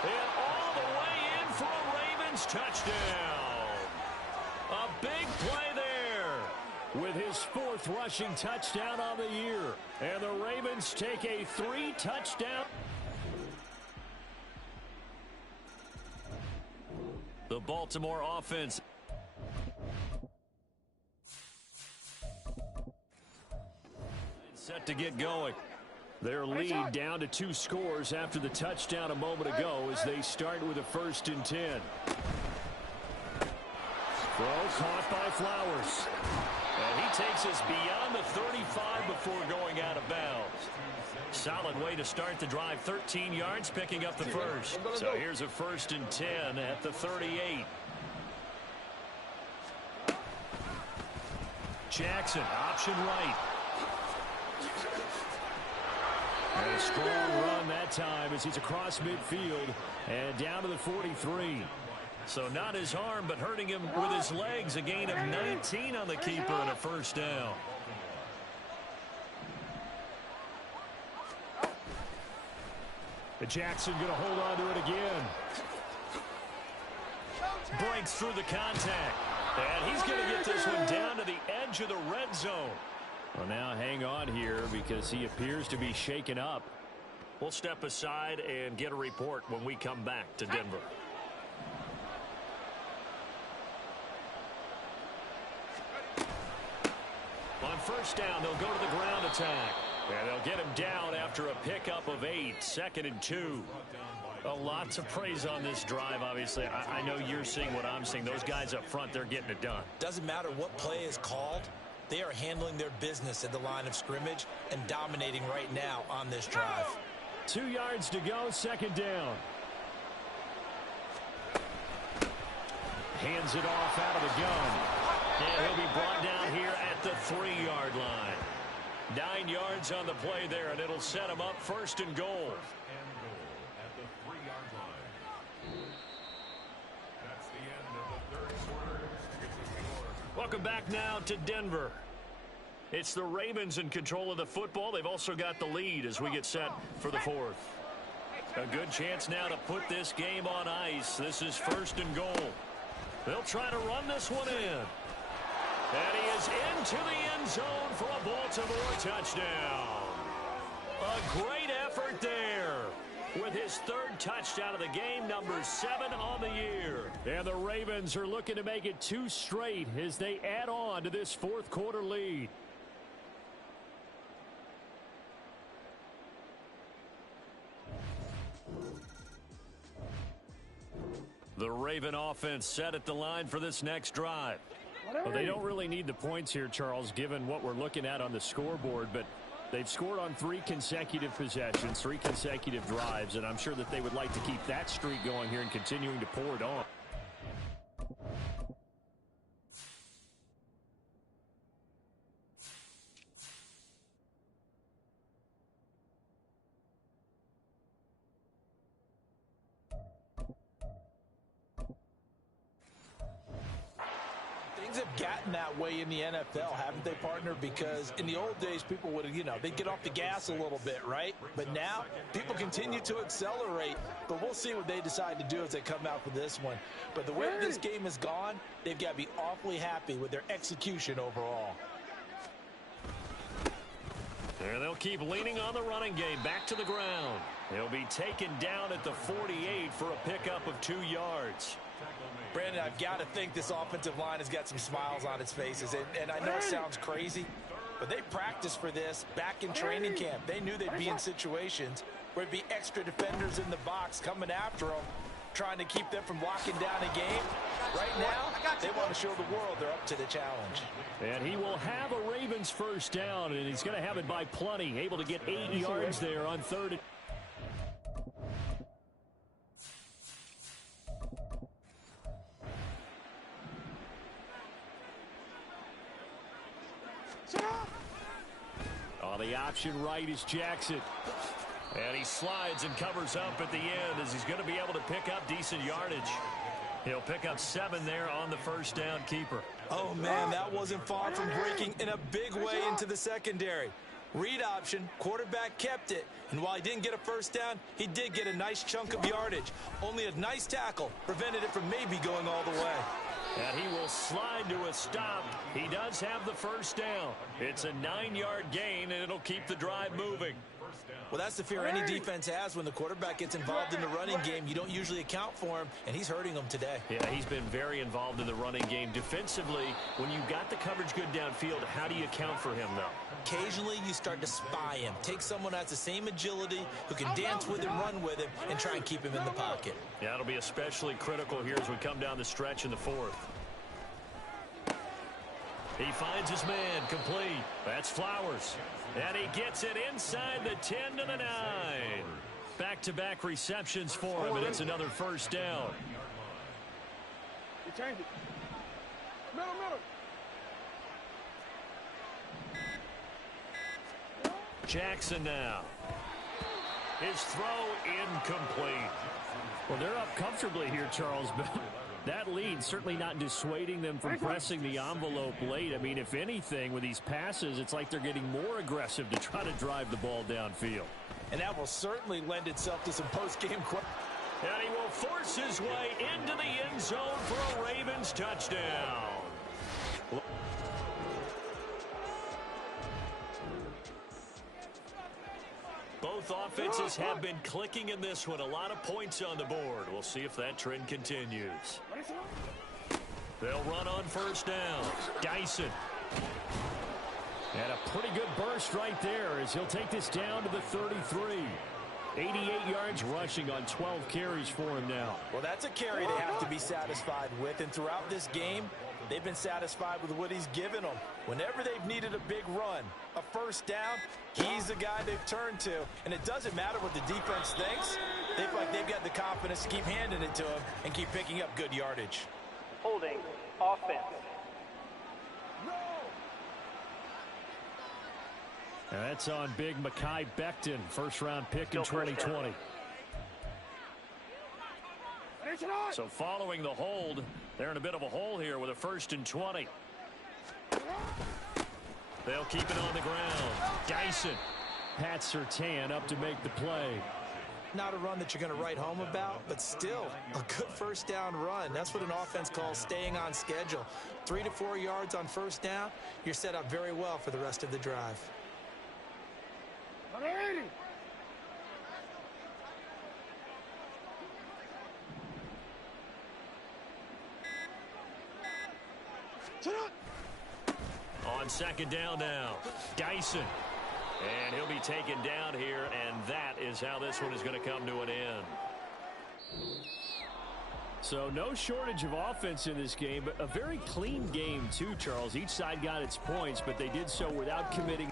And all the way in for a Ravens touchdown. A big play there. With his 4th rushing touchdown on the year. And the Ravens take a 3-touchdown. The Baltimore offense. Set to get going. Their lead down to 2 scores after the touchdown a moment ago as they start with a 1st and 10. Throw caught by Flowers. And he takes us beyond the 35 before going out of bounds. Solid way to start the drive. 13 yards, picking up the first. So here's a 1st and 10 at the 38. Jackson, option right. And a strong run that time as he's across midfield and down to the 43. So not his arm, but hurting him with his legs. A gain of 19 on the keeper and a first down. Jackson going to hold on to it again. Breaks through the contact. And he's going to get this one down to the edge of the red zone. Well, now hang on here because he appears to be shaken up. We'll step aside and get a report when we come back to Denver. On first down, they'll go to the ground attack. And they'll get him down after a pickup of 8, 2nd and 2. Lots of praise on this drive, obviously. I know you're seeing what I'm seeing. Those guys up front, they're getting it done. Doesn't matter what play is called. They are handling their business at the line of scrimmage and dominating right now on this drive. 2 yards to go, 2nd down. Hands it off out of the gun. And he'll be brought down here at the 3-yard line. 9 yards on the play there, and it'll set him up 1st and goal. At the 3-yard line. That's the end of the third quarter. Welcome back now to Denver. It's the Ravens in control of the football. They've also got the lead as we get set for the 4th. A good chance now to put this game on ice. This is 1st and goal. They'll try to run this one in. And he is into the end zone for a Baltimore touchdown. A great effort there with his 3rd touchdown of the game, number 7 on the year. And the Ravens are looking to make it 2 straight as they add on to this 4th quarter lead. The Raven offense set at the line for this next drive. Well, they don't really need the points here, Charles, given what we're looking at on the scoreboard, but they've scored on 3 consecutive possessions, 3 consecutive drives, and I'm sure that they would like to keep that streak going here and continuing to pour it on. Things have gotten that way in the NFL, haven't they, partner? Because in the old days, people would, they'd get off the gas a little bit, right? But now, people continue to accelerate. But we'll see what they decide to do as they come out for this one. But the way this game has gone, they've got to be awfully happy with their execution overall. And they'll keep leaning on the running game back to the ground. He'll be taken down at the 48 for a pickup of 2 yards. Brandon, I've got to think this offensive line has got some smiles on its faces. And I know it sounds crazy, but they practiced for this back in training camp. They knew they'd be in situations where there'd be extra defenders in the box coming after them, trying to keep them from locking down a game. Right now, they want to show the world they're up to the challenge. And he will have a Ravens 1st down, and he's going to have it by plenty. Able to get 8 yards there on 3rd. On the option right is Jackson. And he slides and covers up at the end as he's going to be able to pick up decent yardage. He'll pick up 7 there on the 1st down keeper. Oh, man, that wasn't far from breaking in a big way into the secondary. Read option, quarterback kept it. And while he didn't get a 1st down, he did get a nice chunk of yardage. Only a nice tackle prevented it from maybe going all the way. And he will slide to a stop. He does have the 1st down. It's a 9-yard gain, and it'll keep the drive moving. Well, that's the fear any defense has when the quarterback gets involved in the running game. You don't usually account for him, and he's hurting them today. Yeah, he's been very involved in the running game. Defensively, when you've got the coverage good downfield, how do you account for him, though? Occasionally, you start to spy him. Take someone who has the same agility, who can dance with him, run with him, and try and keep him in the pocket. Yeah, it'll be especially critical here as we come down the stretch in the 4th. He finds his man complete. That's Flowers. And he gets it inside the 10 to the 9. Back-to-back receptions for him, and it's another 1st down. You change it. Middle. Jackson now. His throw incomplete. Well, they're up comfortably here, Charles, but that lead certainly not dissuading them from pressing the envelope late. I mean, if anything, with these passes, it's like they're getting more aggressive to try to drive the ball downfield. And that will certainly lend itself to some post-game questions. And he will force his way into the end zone for a Ravens touchdown. Both offenses have been clicking in this one. A lot of points on the board. We'll see if that trend continues. They'll run on 1st down. Dyson. And a pretty good burst right there as he'll take this down to the 33. 88 yards rushing on 12 carries for him now. Well, that's a carry they have to be satisfied with, and throughout this game, they've been satisfied with what he's given them. Whenever they've needed a big run, a first down, he's the guy they've turned to. And it doesn't matter what the defense thinks. They feel like they've got the confidence to keep handing it to him and keep picking up good yardage. Holding offense. And that's on big Mekhi Becton, first-round pick in 2020. So following the hold, they're in a bit of a hole here with a 1st and 20. They'll keep it on the ground. Dyson. Pat Surtain up to make the play. Not a run that you're going to write home about, but still a good first down run. That's what an offense calls staying on schedule. 3 to 4 yards on first down, you're set up very well for the rest of the drive. 180. On 2nd down now, Dyson. And he'll be taken down here, and that is how this one is going to come to an end. So no shortage of offense in this game, but a very clean game too, Charles. Each side got its points, but they did so without committing.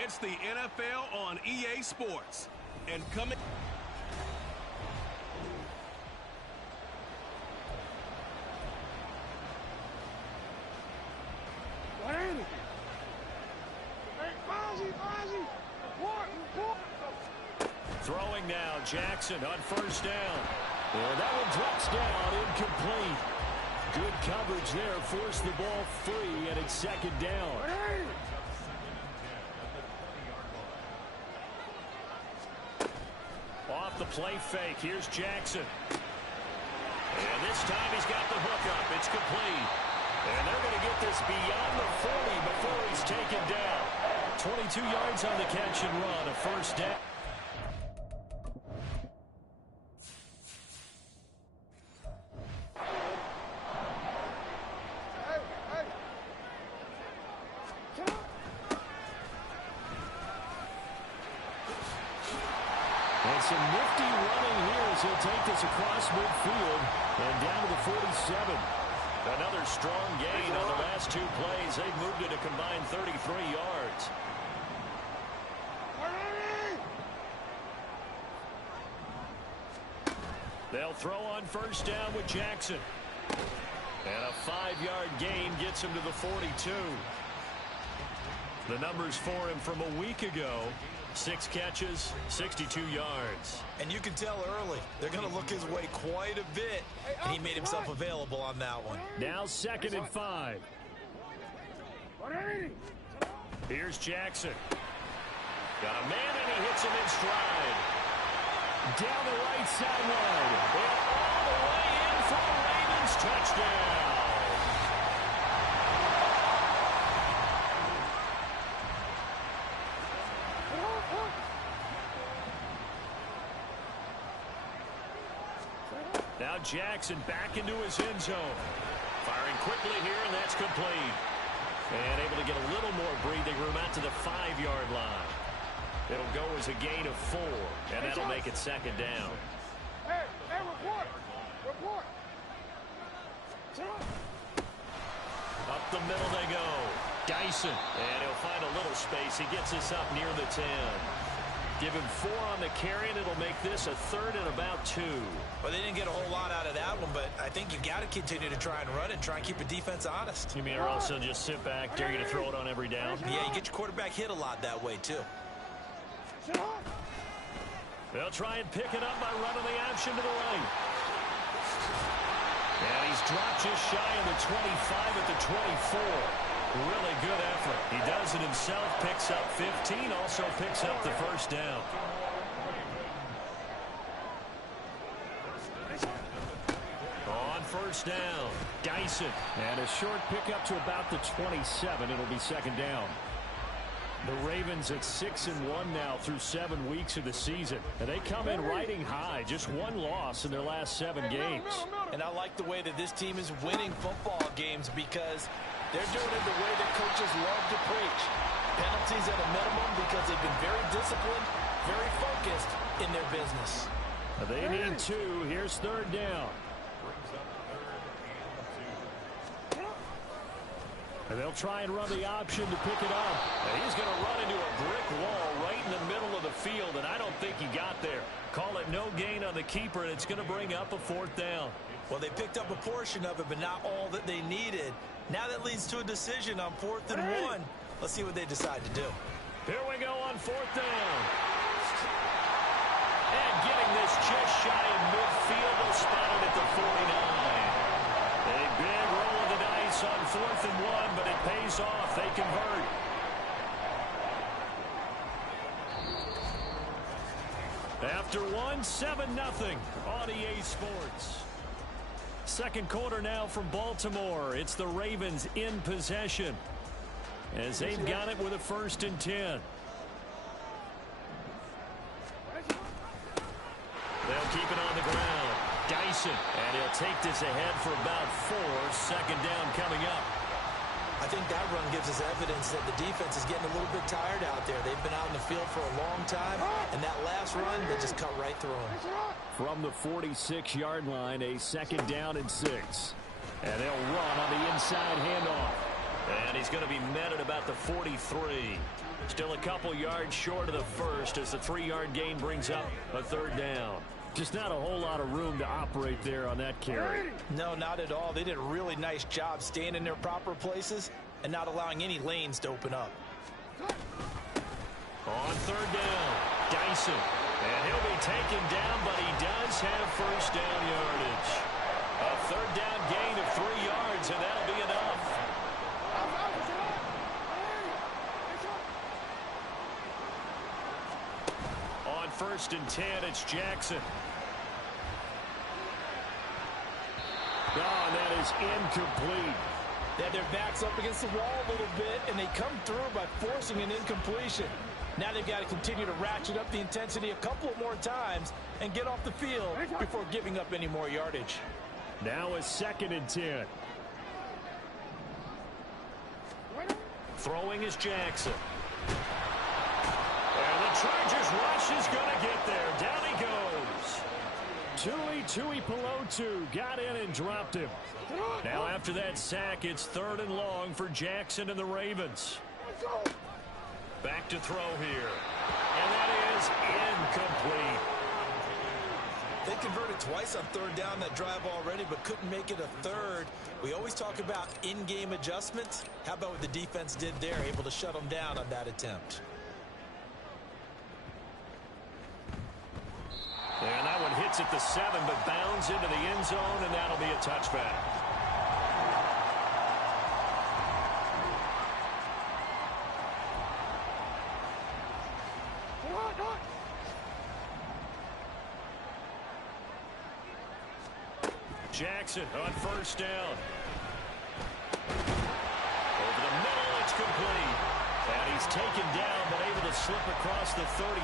It's the NFL on EA Sports. And coming... Throwing now, Jackson on 1st down. And that one drops down, incomplete. Good coverage there, forced the ball free, and it's 2nd down. the play fake. Here's Jackson. And this time he's got the hook up. It's complete. And they're going to get this beyond the 40 before he's taken down. 22 yards on the catch and run, a first down. And some nifty running here as he'll take this across midfield and down to the 47. Another strong gain on the last two plays. They've moved it a combined 33 yards. They'll throw on first down with Jackson. And a 5-yard gain gets him to the 42. The numbers for him from a week ago: 6 catches, 62 yards. And you can tell early, they're going to look his way quite a bit. And he made himself available on that one. Now 2nd and 5. Here's Jackson. Got a man and he hits him in stride. Down the right sideline. And all the way in for the Ravens touchdown. Now Jackson back into his end zone. Firing quickly here, and that's complete. And able to get a little more breathing room out to the 5-yard line. It'll go as a gain of 4, and that'll make it 2nd down. Hey, report! Report! Up the middle they go. Dyson, and he'll find a little space. He gets us up near the 10. Give him 4 on the carry, and it'll make this a 3rd and about 2. Well, they didn't get a whole lot out of that one, but I think you got to continue to try and run it and try and keep the defense honest. You mean or else they'll just sit back, dare you to throw it on every down? Yeah, you get your quarterback hit a lot that way, too. They'll try and pick it up by running the option to the right. And he's dropped just shy of the 25 at the 24. Really good effort. He does it himself, picks up 15, also picks up the first down. On first down, Dyson. And a short pickup to about the 27. It'll be 2nd down. The Ravens at 6-1 now through 7 weeks of the season. And they come in riding high. Just 1 loss in their last 7 games. And I like the way that this team is winning football games because they're doing it the way that coaches love to preach. Penalties at a minimum because they've been very disciplined, very focused in their business. They need 2. Here's 3rd down. And they'll try and run the option to pick it up. And he's going to run into a brick wall right in the middle of the field, and I don't think he got there. Call it no gain on the keeper, and it's going to bring up a 4th down. Well, they picked up a portion of it, but not all that they needed. Now that leads to a decision on 4th and 1. Let's see what they decide to do. Here we go on 4th down. And getting this just shy of midfield, they'll spot it at the 49. A big roll of the dice on 4th and 1, but it pays off. They convert. After 1, 7-0 on EA Sports. 2nd quarter now from Baltimore. It's the Ravens in possession as they've got it with a 1st and 10. They'll keep it on the ground. Dyson, and he'll take this ahead for about 4. 2nd down coming up. I think that run gives us evidence that the defense is getting a little bit tired out there. They've been out in the field for a long time, and that last run, they just cut right through them. From the 46-yard line, a 2nd down and 6. And they'll run on the inside handoff. And he's going to be met at about the 43. Still a couple yards short of the 1st as the 3-yard gain brings up a 3rd down. Just not a whole lot of room to operate there on that carry. No, not at all. They did a really nice job staying in their proper places and not allowing any lanes to open up. On 3rd down, Dyson. And he'll be taken down, but he does have first down yardage. A 3rd down gain of 3 yards, and that'll be enough. On 1st 1st and 10. It's Jackson. Oh, and that is incomplete. They had their backs up against the wall a little bit, and they come through by forcing an incompletion. Now they've got to continue to ratchet up the intensity a couple more times and get off the field before giving up any more yardage. Now a 2nd and 10. Throwing is Jackson. And the Chargers rush is going to get there. Down he goes. Tui Pelotu got in and dropped him. Now after that sack, it's 3rd and long for Jackson and the Ravens. Back to throw here. And that is incomplete. They converted twice on 3rd down that drive already, but couldn't make it a 3rd. We always talk about in-game adjustments. How about what the defense did there, able to shut them down on that attempt? And that one hits at the 7, but bounds into the end zone, and that'll be a touchback. Jackson on 1st down. Over the middle, it's complete. And he's taken down, but able to slip across the 35.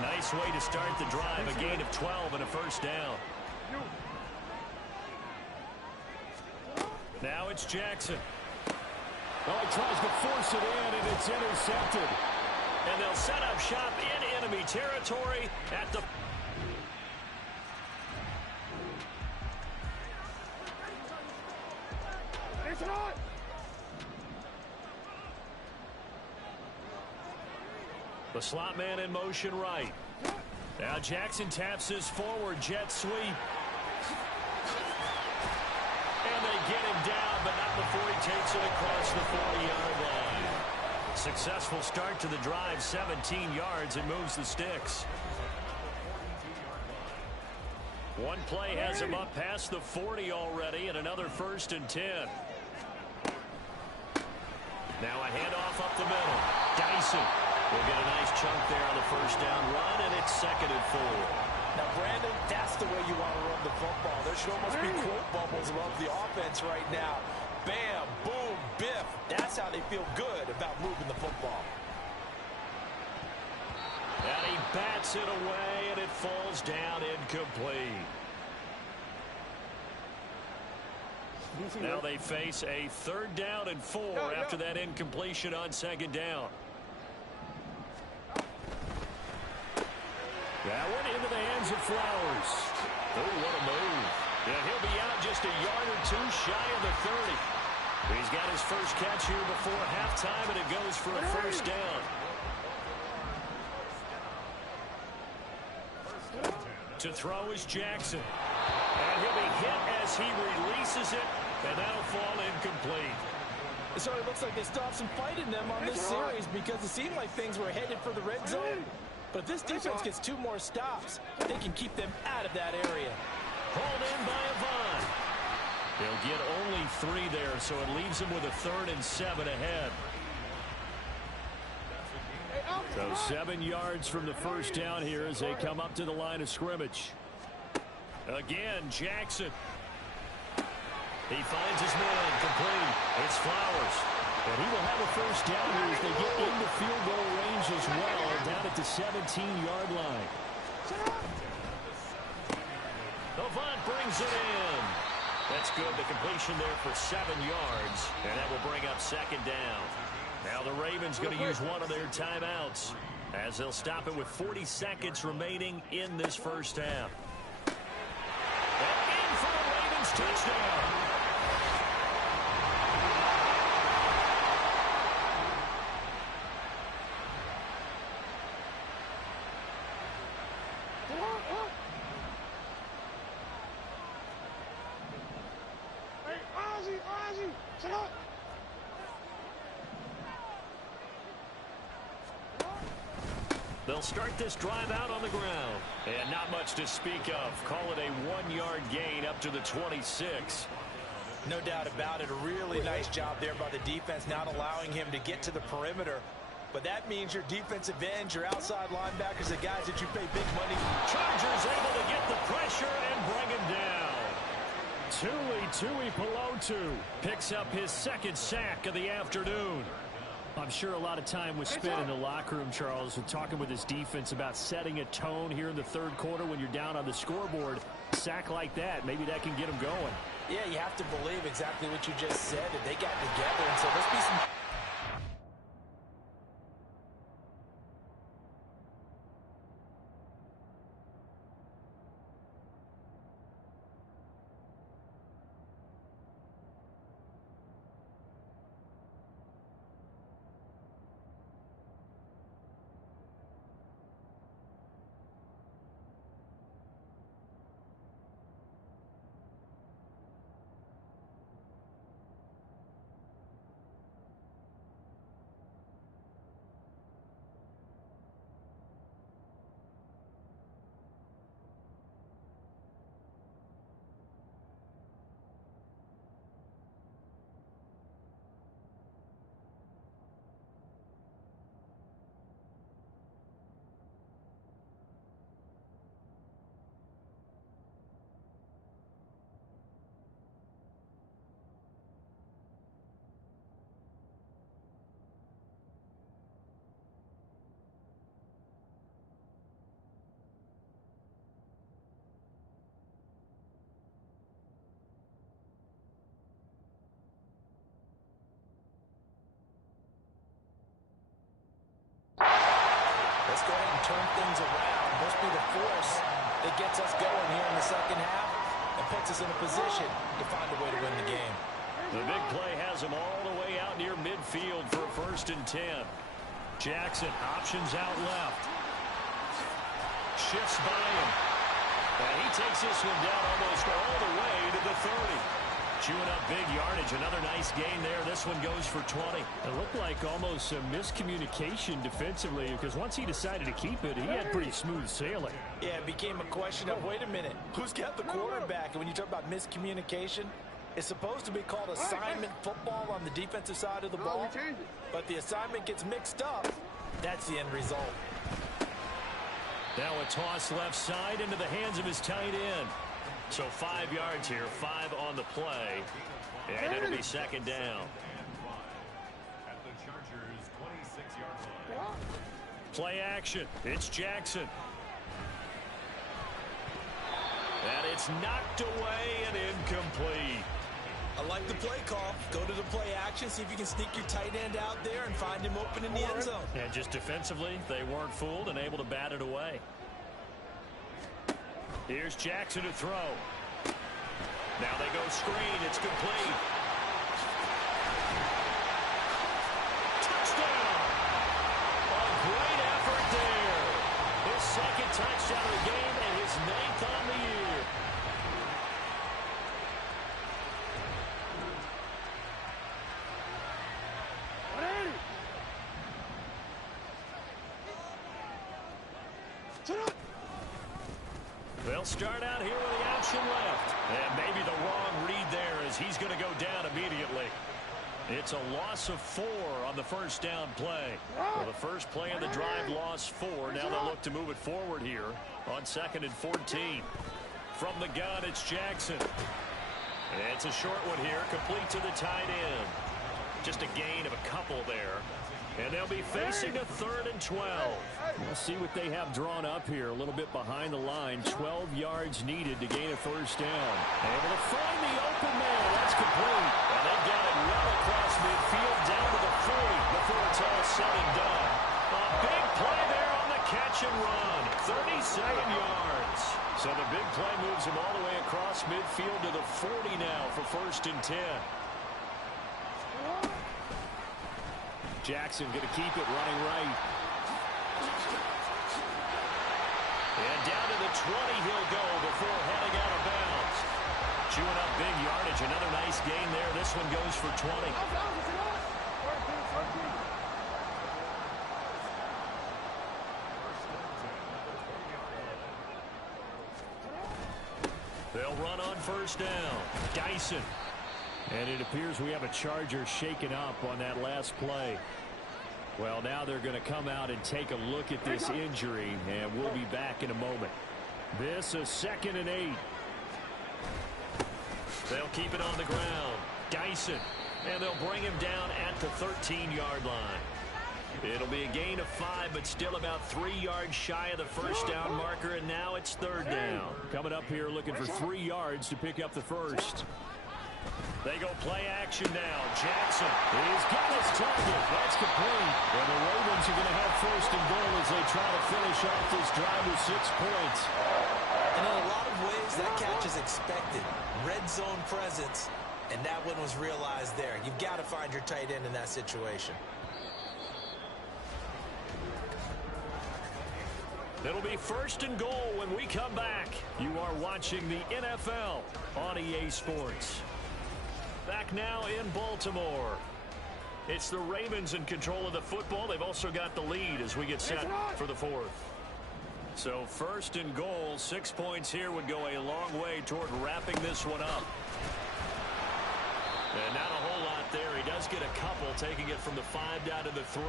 Nice way to start the drive. A gain of 12 and a 1st down. Now it's Jackson. Oh, he tries to force it in, and it's intercepted. And they'll set up shop in enemy territory at the... The slot man in motion right. Now Jackson taps his forward jet sweep. And they get him down, but not before he takes it across the 40-yard line. Successful start to the drive, 17 yards, and moves the sticks. One play has him up past the 40 already, and another 1st and 10. Now a handoff up the middle. Dyson will get a nice chunk there on the 1st down run, and it's 2nd and 4. Now, Brandon, that's the way you want to run the football. There should almost be quote bubbles above the offense right now. Bam, boom, biff. That's how they feel good about moving the football. And he bats it away, and it falls down incomplete. Now they face a 3rd down and 4 after that incompletion on 2nd down. That one into the hands of Flowers. Oh, what a move. Yeah, he'll be out just a yard or 2 shy of the 30. He's got his first catch here before halftime, and it goes for a 1st down. To throw is Jackson. And he'll be hit as he releases it, and that'll fall incomplete. So it looks like they stopped some fight in them on this series because it seemed like things were headed for the red zone. But if this defense gets 2 more stops, they can keep them out of that area. Pulled in by Avant. They'll get only 3 there, so it leaves them with a 3rd and 7 ahead. So 7 yards from the 1st down here as they come up to the line of scrimmage. Again, Jackson. He finds his man complete. It's Flowers. And he will have a 1st down here as they get into field goal range as well, down at the 17-yard line. Avant brings it in. That's good. The completion there for 7 yards, and that will bring up 2nd down. Now the Ravens going to use one of their timeouts as they'll stop it with 40 seconds remaining in this 1st half. And in for the Ravens touchdown. They'll start this drive out on the ground. And not much to speak of. Call it a 1-yard gain up to the 26. No doubt about it. A really nice job there by the defense, not allowing him to get to the perimeter. but that means your defensive ends, your outside linebackers, the guys that you pay big money. Chargers able to get the pressure and bring him down. Tui Pelotu picks up his second sack of the afternoon. I'm sure a lot of time was spent in the locker room, Charles, and talking with his defense about setting a tone here in the third quarter when you're down on the scoreboard. A sack like that, maybe that can get them going. Yeah, you have to believe exactly what you just said, that they got together and said, let's be some... Let's go ahead and turn things around. Must be the force that gets us going here in the second half and puts us in a position to find a way to win the game. The big play has him all the way out near midfield for a 1st and 10. Jackson options out left. Shifts by him. And he takes this one down almost all the way to the 30. Chewing up big yardage. Another nice gain there. This one goes for 20. It looked like almost a miscommunication defensively, because once he decided to keep it, he had pretty smooth sailing. Yeah, it became a question of, wait a minute, who's got the quarterback? And when you talk about miscommunication, it's supposed to be called assignment football on the defensive side of the ball. But the assignment gets mixed up. That's the end result. Now a toss left side into the hands of his tight end. So 5 yards here, 5 on the play, and it'll be 2nd down. At the Chargers' 26-yard line. Play action. It's Jackson. And it's knocked away and incomplete. I like the play call. Go to the play action, see if you can sneak your tight end out there and find him open in the end zone. And just defensively, they weren't fooled and able to bat it away. Here's Jackson to throw. Now they go screen. It's complete. Touchdown! A great effort there. His 2nd touchdown of the game and his 9th on the year. They'll start out here with the option left. And maybe the wrong read there as he's going to go down immediately. It's a loss of 4 on the 1st down play. Well, the first play of the drive lost 4. Now they'll look to move it forward here on 2nd and 14. From the gun, it's Jackson. And it's a short one here, complete to the tight end. Just a gain of a couple there. And they'll be facing a 3rd and 12. We'll see what they have drawn up here. A little bit behind the line. 12 yards needed to gain a 1st down. Able to find the open man. That's complete. And they got it well across midfield down to the 40 before it's all said and done. A big play there on the catch and run. 37 yards. So the big play moves him all the way across midfield to the 40 now for 1st and 10. Jackson going to keep it running right. And down to the 20 he'll go before heading out of bounds. Chewing up big yardage. Another nice gain there. This one goes for 20. They'll run on 1st down. Dyson. And it appears we have a Charger shaken up on that last play. Well, now they're going to come out and take a look at this injury, and we'll be back in a moment. This is 2nd and 8. They'll keep it on the ground. Dyson. And they'll bring him down at the 13-yard line. It'll be a gain of 5, but still about 3 yards shy of the first down marker, and now it's 3rd down. Coming up here looking for 3 yards to pick up the first. They go play action now. Jackson. He's got his target. That's complete. And the Ravens are going to have 1st and goal as they try to finish off this drive with 6 points. And in a lot of ways, that catch is expected. Red zone presence, and that one was realized there. You've got to find your tight end in that situation. It'll be 1st and goal when we come back. You are watching the NFL on EA Sports. Back now in Baltimore. It's the Ravens in control of the football. They've also got the lead as we get set for the 4th. So 1st and goal, 6 points here would go a long way toward wrapping this one up. And not a whole lot there. He does get a couple, taking it from the 5 down to the 3.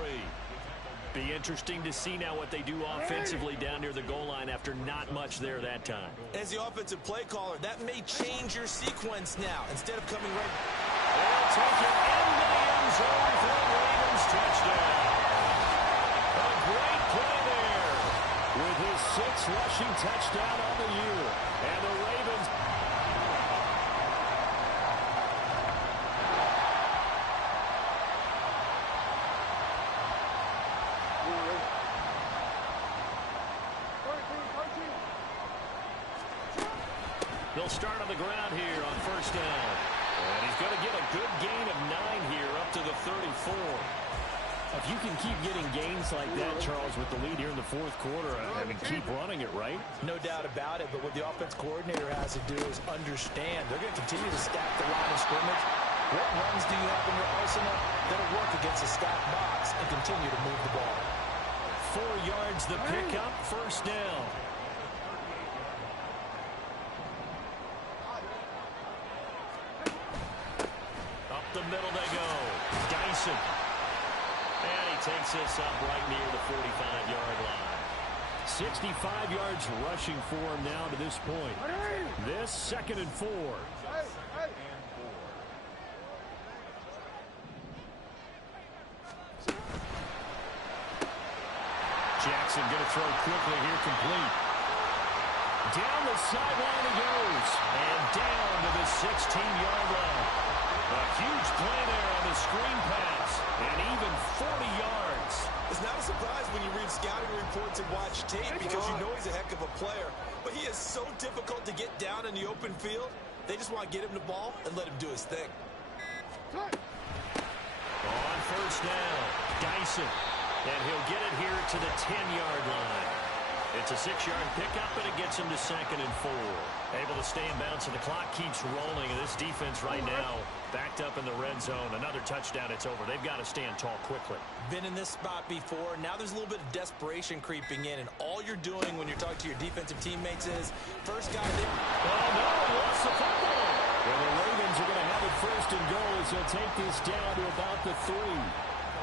Be interesting to see now what they do offensively down near the goal line after not much there that time. As the offensive play caller, that may change your sequence now. Instead of coming right... They'll take it into the end zone for a Ravens touchdown. A great play there with his 6th rushing touchdown on the year. And the Ravens... They'll start on the ground here on 1st down. And he's going to get a good gain of 9 here up to the 34. If you can keep getting gains like that, Charles, with the lead here in the 4th quarter, I mean, keep running it, right? No doubt about it, but what the offense coordinator has to do is understand. They're going to continue to stack the line of scrimmage. What runs do you have in your arsenal that'll work against a stacked box and continue to move the ball? 4 yards the pickup, 1st down. Up the middle they go. Dyson. And he takes this up right near the 45-yard line. 65 yards rushing for him now to this point. This 2nd and 4. Jackson going to throw quickly here, complete. Down the sideline he goes. And down to the 16-yard line. A huge play there on the screen pass. And even 40 yards. It's not a surprise when you read scouting reports and watch tape because you know he's a heck of a player. But he is so difficult to get down in the open field. They just want to get him the ball and let him do his thing. On 1st down, Dyson. And he'll get it here to the 10-yard line. It's a 6-yard pickup, and it gets him to 2nd and 4. Able to stay in bounds, and the clock keeps rolling. And this defense right now backed up in the red zone. Another touchdown, it's over. They've got to stand tall quickly. Been in this spot before. Now there's a little bit of desperation creeping in, and all you're doing when you're talking to your defensive teammates is, first guy there. Oh, no, he lost the football. Well, the Ravens are going to have it 1st and goal as they'll take this down to about the 3.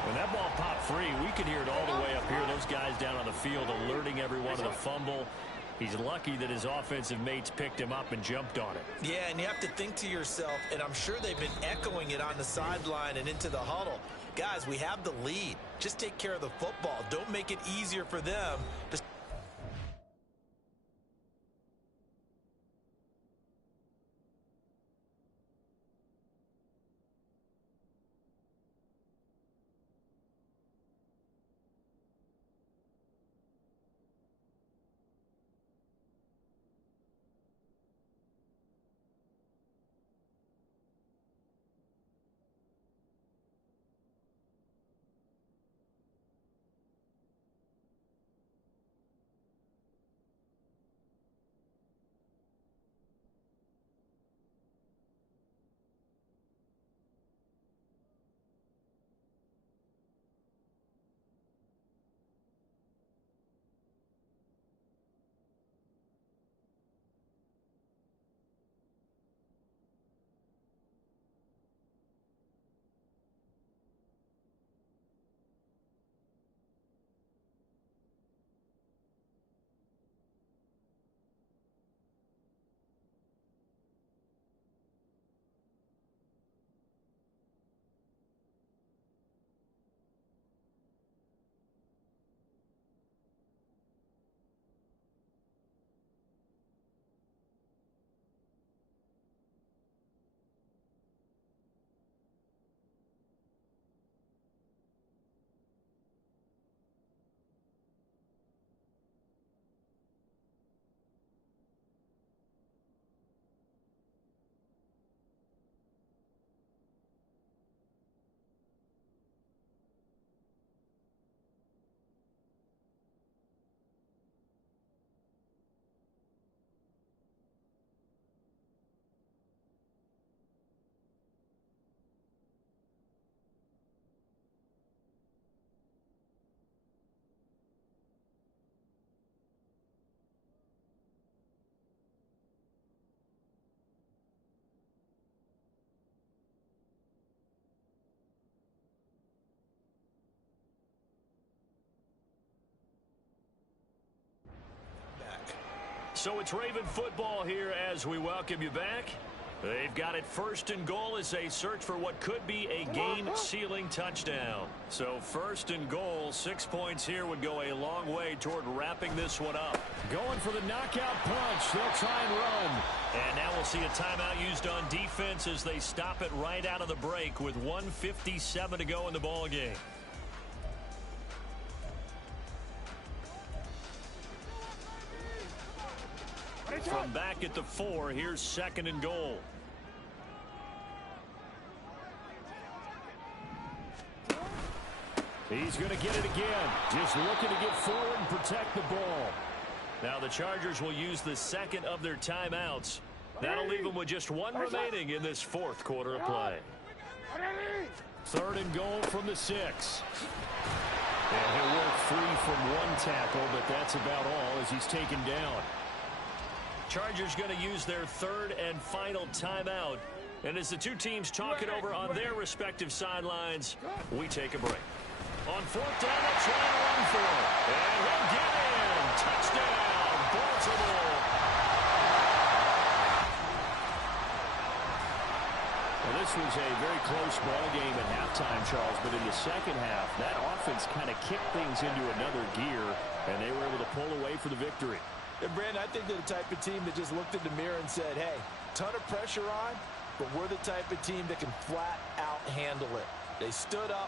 When that ball popped free, we could hear it all the way up here. Those guys down on the field alerting everyone of the fumble. He's lucky that his offensive mates picked him up and jumped on it. Yeah, and you have to think to yourself, and I'm sure they've been echoing it on the sideline and into the huddle. Guys, we have the lead. Just take care of the football. Don't make it easier for them to So it's Raven football here as we welcome you back. They've got it first and goal as they search for what could be a game-sealing touchdown. So first and goal, 6 points here would go a long way toward wrapping this one up. Going for the knockout punch. They'll try and run. And now we'll see a timeout used on defense as they stop it right out of the break with 1:57 to go in the ball game. From back at the 4, here's second and goal. He's going to get it again. Just looking to get forward and protect the ball. Now the Chargers will use the second of their timeouts. That'll leave them with just one remaining in this fourth quarter of play. Third and goal from the 6. And he'll work free from one tackle, but that's about all as he's taken down. Chargers going to use their third and final timeout. And as the two teams talk it over on their respective sidelines, we take a break. On fourth down, they'll try and run for it. And he'll get in. Touchdown, Baltimore. Well, this was a very close ball game at halftime, Charles, but in the second half, that offense kind of kicked things into another gear, and they were able to pull away for the victory. And Brandon, I think they're the type of team that just looked in the mirror and said, hey, ton of pressure on, but we're the type of team that can flat out handle it. They stood up.